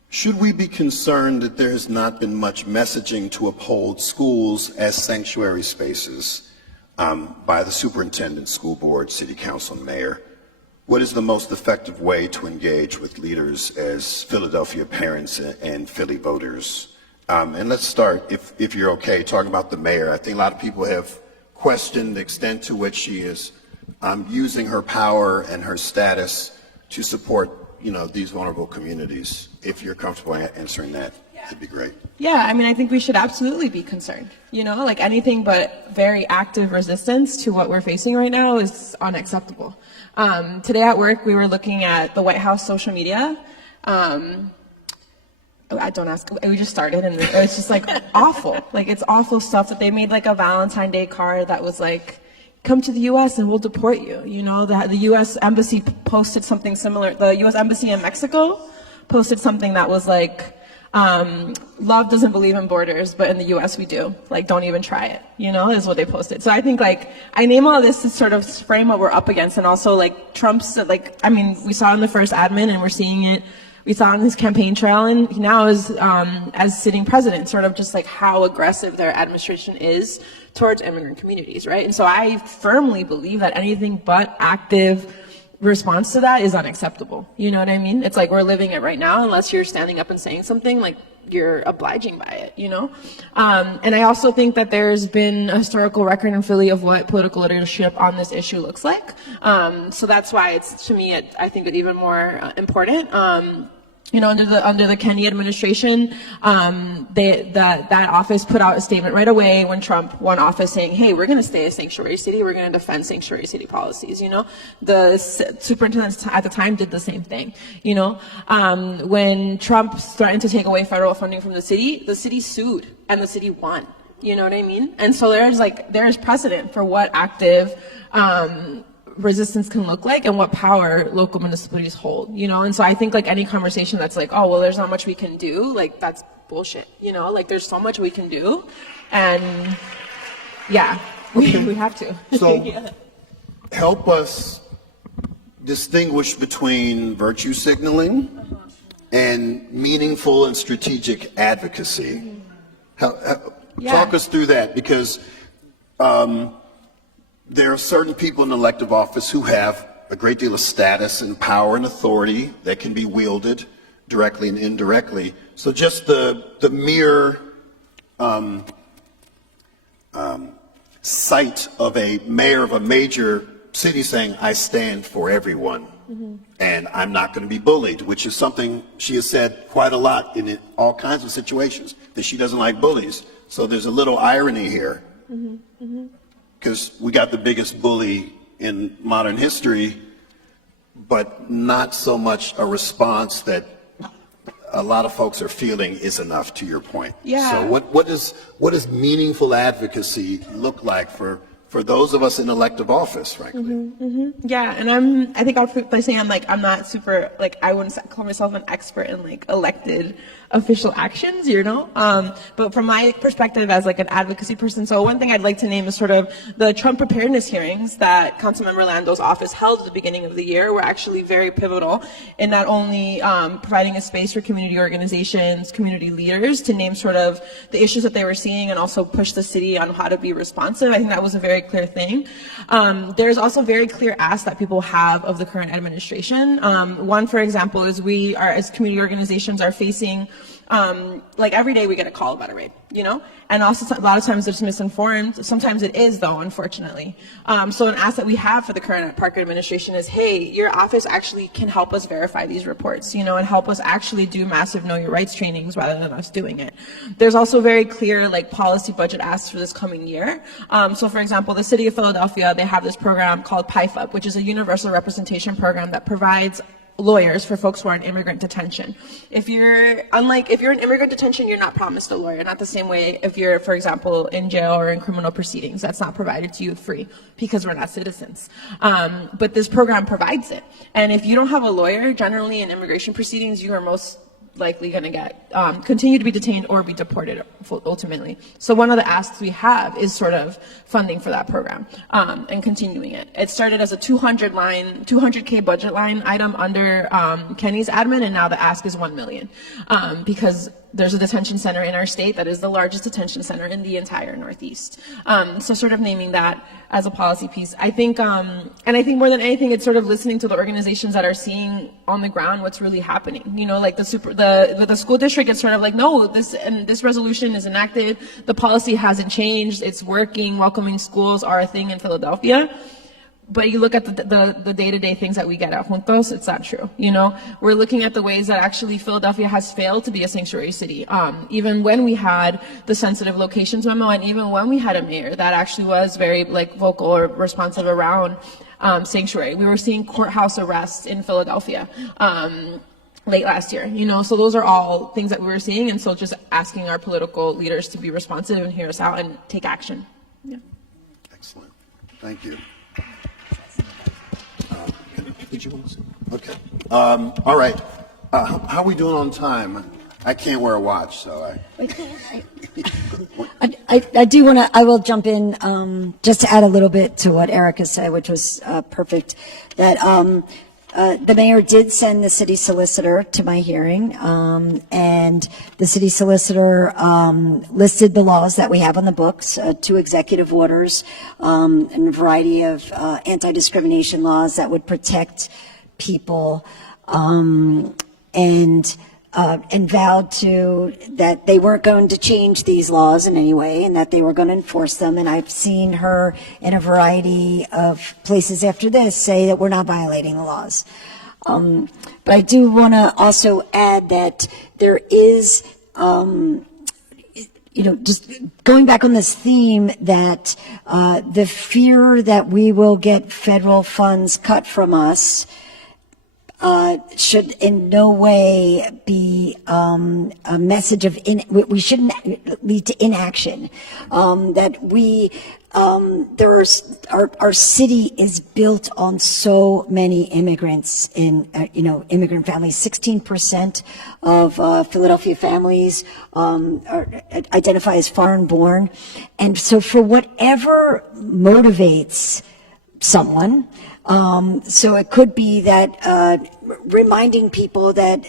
Should we be concerned that there has not been much messaging to uphold schools as sanctuary spaces by the superintendent, school board, city council, and mayor? What is the most effective way to engage with leaders as Philadelphia parents and Philly voters? And let's start, if you're okay, talking about the mayor. I think a lot of people have questioned the extent to which she is using her power and her status to support, these vulnerable communities, if you're comfortable answering that. Yeah, That'd be great. Yeah, I mean, I think we should absolutely be concerned. You know, like anything but very active resistance to what we're facing right now is unacceptable. Today at work, we were looking at the White House social media. Don't ask, we just started and it was just like awful. Like it's awful stuff that they made like a Valentine's Day card that was like, come to the U.S. and we'll deport you. You know, the U.S. Embassy posted something similar. The U.S. Embassy in Mexico posted something that was like, love doesn't believe in borders, but in the U.S. we do. Like, don't even try it, you know, is what they posted. So I think, like, I name all this to sort of frame what we're up against, and also, like, Trump's, like, I mean, we saw in the first admin, and we're seeing it, we saw in his campaign trail, and now as sitting president, sort of just, like, how aggressive their administration is towards immigrant communities, right? And so I firmly believe that anything but active response to that is unacceptable. You know what I mean? It's like we're living it right now. Unless you're standing up and saying something, like you're obliging by it, you know? And I also think that there's been a historical record in Philly of what political leadership on this issue looks like. So that's why it's, to me, I think it's even more important. You know, under the Kennedy administration, that office put out a statement right away when Trump won office saying, hey, we're going to stay a sanctuary city. We're going to defend sanctuary city policies. You know, the superintendent at the time did the same thing. You know, when Trump threatened to take away federal funding from the city sued and the city won. You know what I mean? And so there's precedent for what active, resistance can look like and what power local municipalities hold, you know? And so I think like any conversation that's like, oh, well, there's not much we can do, like that's bullshit, you know? Like there's so much we can do, and yeah, we have to. So yeah. Help us distinguish between virtue signaling and meaningful and strategic advocacy. Talk us through that, because there are certain people in elective office who have a great deal of status and power and authority that can be wielded directly and indirectly. So just the mere sight of a mayor of a major city saying, I stand for everyone, and I'm not going to be bullied, which is something she has said quite a lot in all kinds of situations, that she doesn't like bullies. So there's a little irony here. Because we got the biggest bully in modern history, but not so much a response that a lot of folks are feeling is enough, to your point. Yeah. So what does meaningful advocacy look like for those of us in elective office, frankly? Yeah, and I think I'll put by saying I'm not super, like, I wouldn't call myself an expert in like elected official actions, you know? But from my perspective as like an advocacy person, so one thing I'd like to name is sort of the Trump preparedness hearings that Councilmember Landau's office held at the beginning of the year were actually very pivotal in not only providing a space for community organizations, community leaders to name sort of the issues that they were seeing and also push the city on how to be responsive. I think that was a very clear thing. There's also very clear asks that people have of the current administration. One, for example, is we are, as community organizations, are facing like every day we get a call about a rape, you know? And also a lot of times it's misinformed. Sometimes it is, though, unfortunately. So an ask that we have for the current Parker administration is, hey, your office actually can help us verify these reports, you know, and help us actually do massive Know Your Rights trainings rather than us doing it. There's also very clear like policy budget asks for this coming year. So for example, the city of Philadelphia, they have this program called PIFUP, which is a universal representation program that provides lawyers for folks who are in immigrant detention. If you're in immigrant detention, you're not promised a lawyer. Not the same way if you're, for example, in jail or in criminal proceedings. That's not provided to you free because we're not citizens. But this program provides it. And if you don't have a lawyer, generally in immigration proceedings, you are most likely going to get continue to be detained or be deported ultimately. So one of the asks we have is sort of funding for that program and continuing it. It started as a 200K budget line item under Kenny's admin, and now the ask is 1 million because there's a detention center in our state that is the largest detention center in the entire Northeast. So sort of naming that as a policy piece. I think, and I think more than anything, it's sort of listening to the organizations that are seeing on the ground what's really happening. You know, like the school district, it's sort of like, no, this resolution is enacted. The policy hasn't changed. It's working. Welcoming schools are a thing in Philadelphia. but you look at the day-to-day things that we get at Juntos, it's not true. You know, we're looking at the ways that actually Philadelphia has failed to be a sanctuary city. Even when we had the sensitive locations memo, and even when we had a mayor that actually was very like vocal or responsive around sanctuary, we were seeing courthouse arrests in Philadelphia. Late last year, you know, so those are all things that we were seeing, and so just asking our political leaders to be responsive and hear us out and take action. Yeah. Excellent. Thank you. Did you want to say? Okay. All right. How are we doing on time? I can't wear a watch, so I do want to, I will jump in just to add a little bit to what Erika said, which was perfect, that the mayor did send the city solicitor to my hearing, and the city solicitor listed the laws that we have on the books, 2 executive orders, and a variety of anti-discrimination laws that would protect people, and vowed to that they weren't going to change these laws in any way, and that they were going to enforce them. And I've seen her in a variety of places after this say that we're not violating the laws. But I do want to also add that there is, just going back on this theme, that the fear that we will get federal funds cut from us should in no way be a message of we shouldn't lead to inaction. That we our city is built on so many immigrants in immigrant families. 16% of Philadelphia families identify as foreign born, and so for whatever motivates someone. So it could be that reminding people that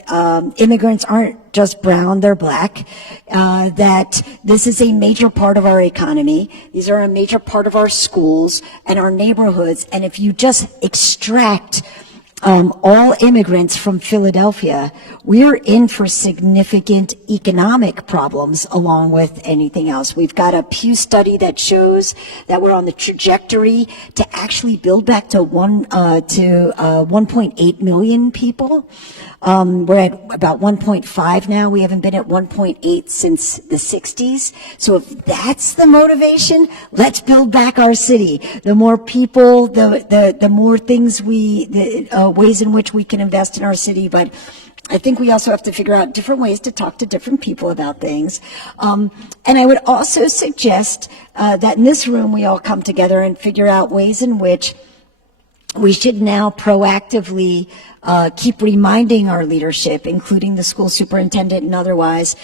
immigrants aren't just brown, they're black, that this is a major part of our economy. These are a major part of our schools and our neighborhoods. And if you just extract all immigrants from Philadelphia, we're in for significant economic problems along with anything else. We've got a Pew study that shows that we're on the trajectory to actually build back to 1.8 million people. We're at about 1.5 now. We haven't been at 1.8 since the 60s. So if that's the motivation, let's build back our city. The more people, the more things ways in which we can invest in our city. But I think we also have to figure out different ways to talk to different people about things. And I would also suggest that in this room we all come together and figure out ways in which we should now proactively keep reminding our leadership, including the school superintendent and otherwise,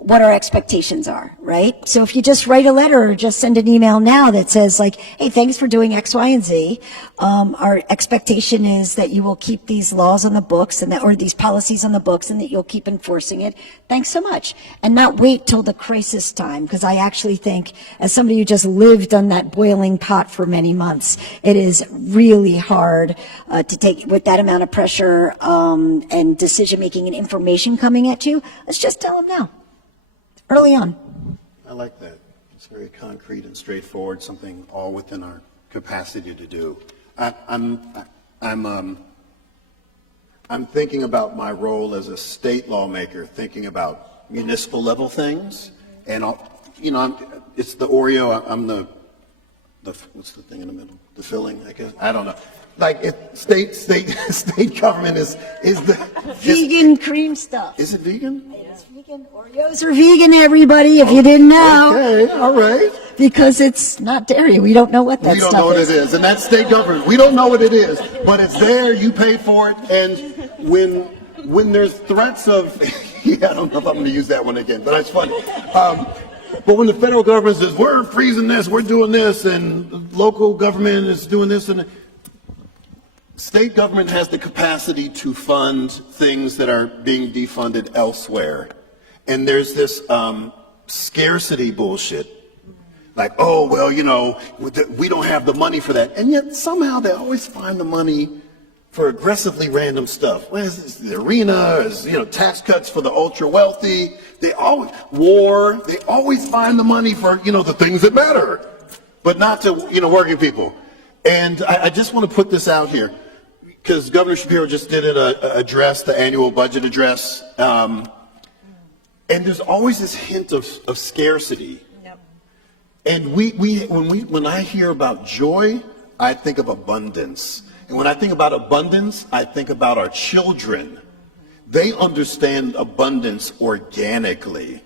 what our expectations are, right? So if you just write a letter or just send an email now that says like, hey, thanks for doing X, Y, and Z. Our expectation is that you will keep these laws on the books or these policies on the books, and that you'll keep enforcing it. Thanks so much. And not wait till the crisis time, because I actually think, as somebody who just lived on that boiling pot for many months, it is really hard to take with that amount of pressure and decision making and information coming at you. Let's just tell them now. Early on. I like that. It's very concrete and straightforward, something all within our capacity to do. I'm thinking about my role as a state lawmaker, thinking about municipal level things, and it's the Oreo. I'm the what's the thing in the middle? The filling, I guess. I don't know. Like state government is the vegan cream stuff. Is it vegan? It's vegan. Oreos are vegan, everybody, if you didn't know. Okay, all right. Because it's not dairy. We don't know what that stuff is. We don't know what it is, and that's state government. We don't know what it is, but it's there. You pay for it, and when there's threats of, I don't know if I'm going to use that one again, but that's funny. But when the federal government says, we're freezing this, we're doing this, and the local government is doing this, and state government has the capacity to fund things that are being defunded elsewhere. And there's this scarcity bullshit. Like, oh, well, we don't have the money for that. And yet somehow they always find the money for aggressively random stuff. Well, it's the arena, tax cuts for the ultra wealthy. They always find the money for, the things that matter, but not to, working people. And I just want to put this out here, because Governor Shapiro just did the annual budget address, and there's always this hint of scarcity. Yep. And when I hear about joy, I think of abundance. And when I think about abundance, I think about our children. They understand abundance organically.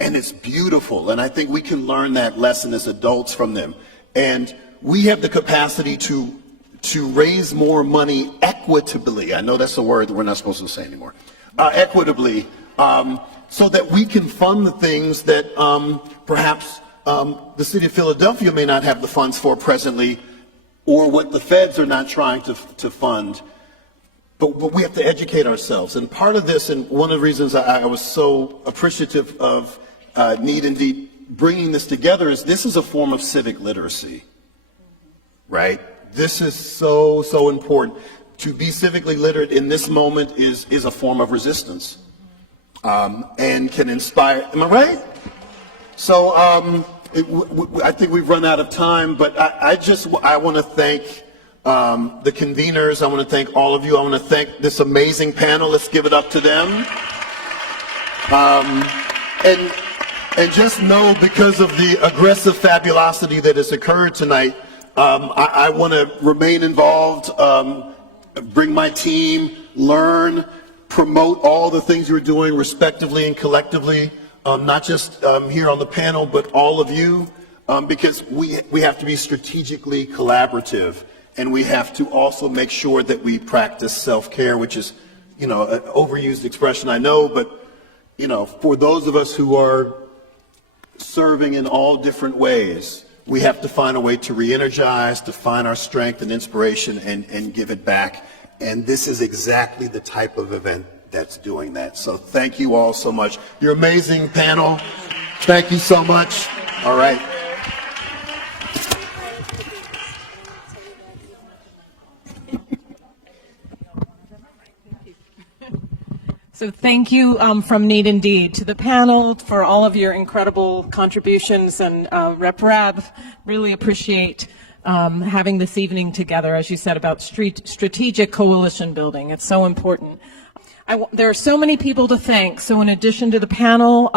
And it's beautiful. And I think we can learn that lesson as adults from them. And we have the capacity to raise more money equitably. I know that's a word that we're not supposed to say anymore. Equitably, so that we can fund the things that perhaps the city of Philadelphia may not have the funds for presently, or what the feds are not trying to fund. But we have to educate ourselves. And part of this, and one of the reasons I was so appreciative of Need Indeed bringing this together, is this is a form of civic literacy, right? This is so important. To be civically literate in this moment is a form of resistance, and can inspire. Am I right? So I think we've run out of time, but I want to thank the conveners. I want to thank all of you. I want to thank this amazing panel. Let's give it up to them. And just know, because of the aggressive fabulosity that has occurred tonight, I want to remain involved, bring my team, learn, promote all the things you're doing respectively and collectively, not just here on the panel, but all of you, because we have to be strategically collaborative, and we have to also make sure that we practice self-care, which is, an overused expression, I know, but, for those of us who are serving in all different ways, we have to find a way to re-energize, to find our strength and inspiration and give it back. And this is exactly the type of event that's doing that. So thank you all so much. You're amazing panel. Thank you so much. All right. So thank you from Need Indeed to the panel for all of your incredible contributions, and Rep. Rabb, really appreciate having this evening together, as you said, about strategic coalition building. It's so important. There are so many people to thank. So in addition to the panel,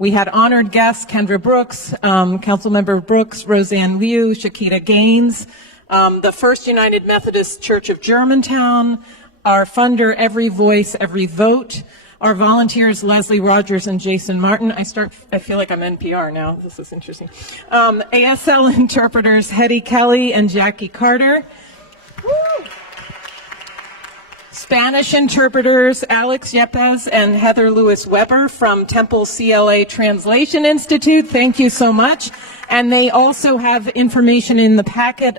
we had honored guests, Kendra Brooks, Councilmember Brooks, Roseanne Liu, Shakita Gaines, the First United Methodist Church of Germantown, our funder, Every Voice, Every Vote, our volunteers, Leslie Rogers and Jason Martin. I feel like I'm NPR now. This is interesting. ASL interpreters, Hetty Kelly and Jackie Carter. Woo! Spanish interpreters, Alex Yepes and Heather Lewis Weber from Temple CLA Translation Institute. Thank you so much. And they also have information in the packet.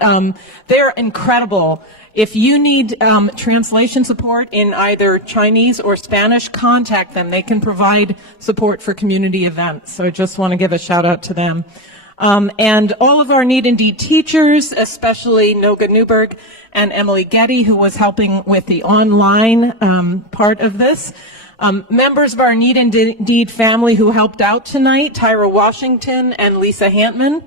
They're incredible. If you need translation support in either Chinese or Spanish, contact them. They can provide support for community events. So I just want to give a shout out to them. And all of our Need Indeed teachers, especially Noga Newberg and Emily Getty, who was helping with the online part of this. Members of our Need Indeed family who helped out tonight, Tyra Washington and Lisa Hantman.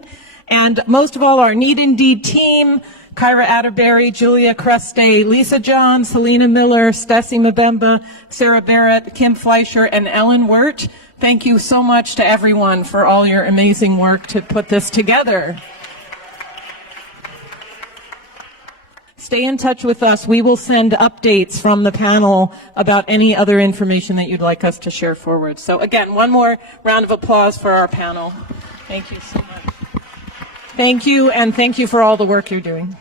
And most of all, our Need Indeed team, Kyra Atterbury, Julia Chrestay, Lisa Johns, Helena Miller, Stacey Mbemba, Sarah Barrett, Kim Fleischer, and Ellen Wirt. Thank you so much to everyone for all your amazing work to put this together. Stay in touch with us. We will send updates from the panel about any other information that you'd like us to share forward. So again, one more round of applause for our panel. Thank you so much. Thank you, and thank you for all the work you're doing.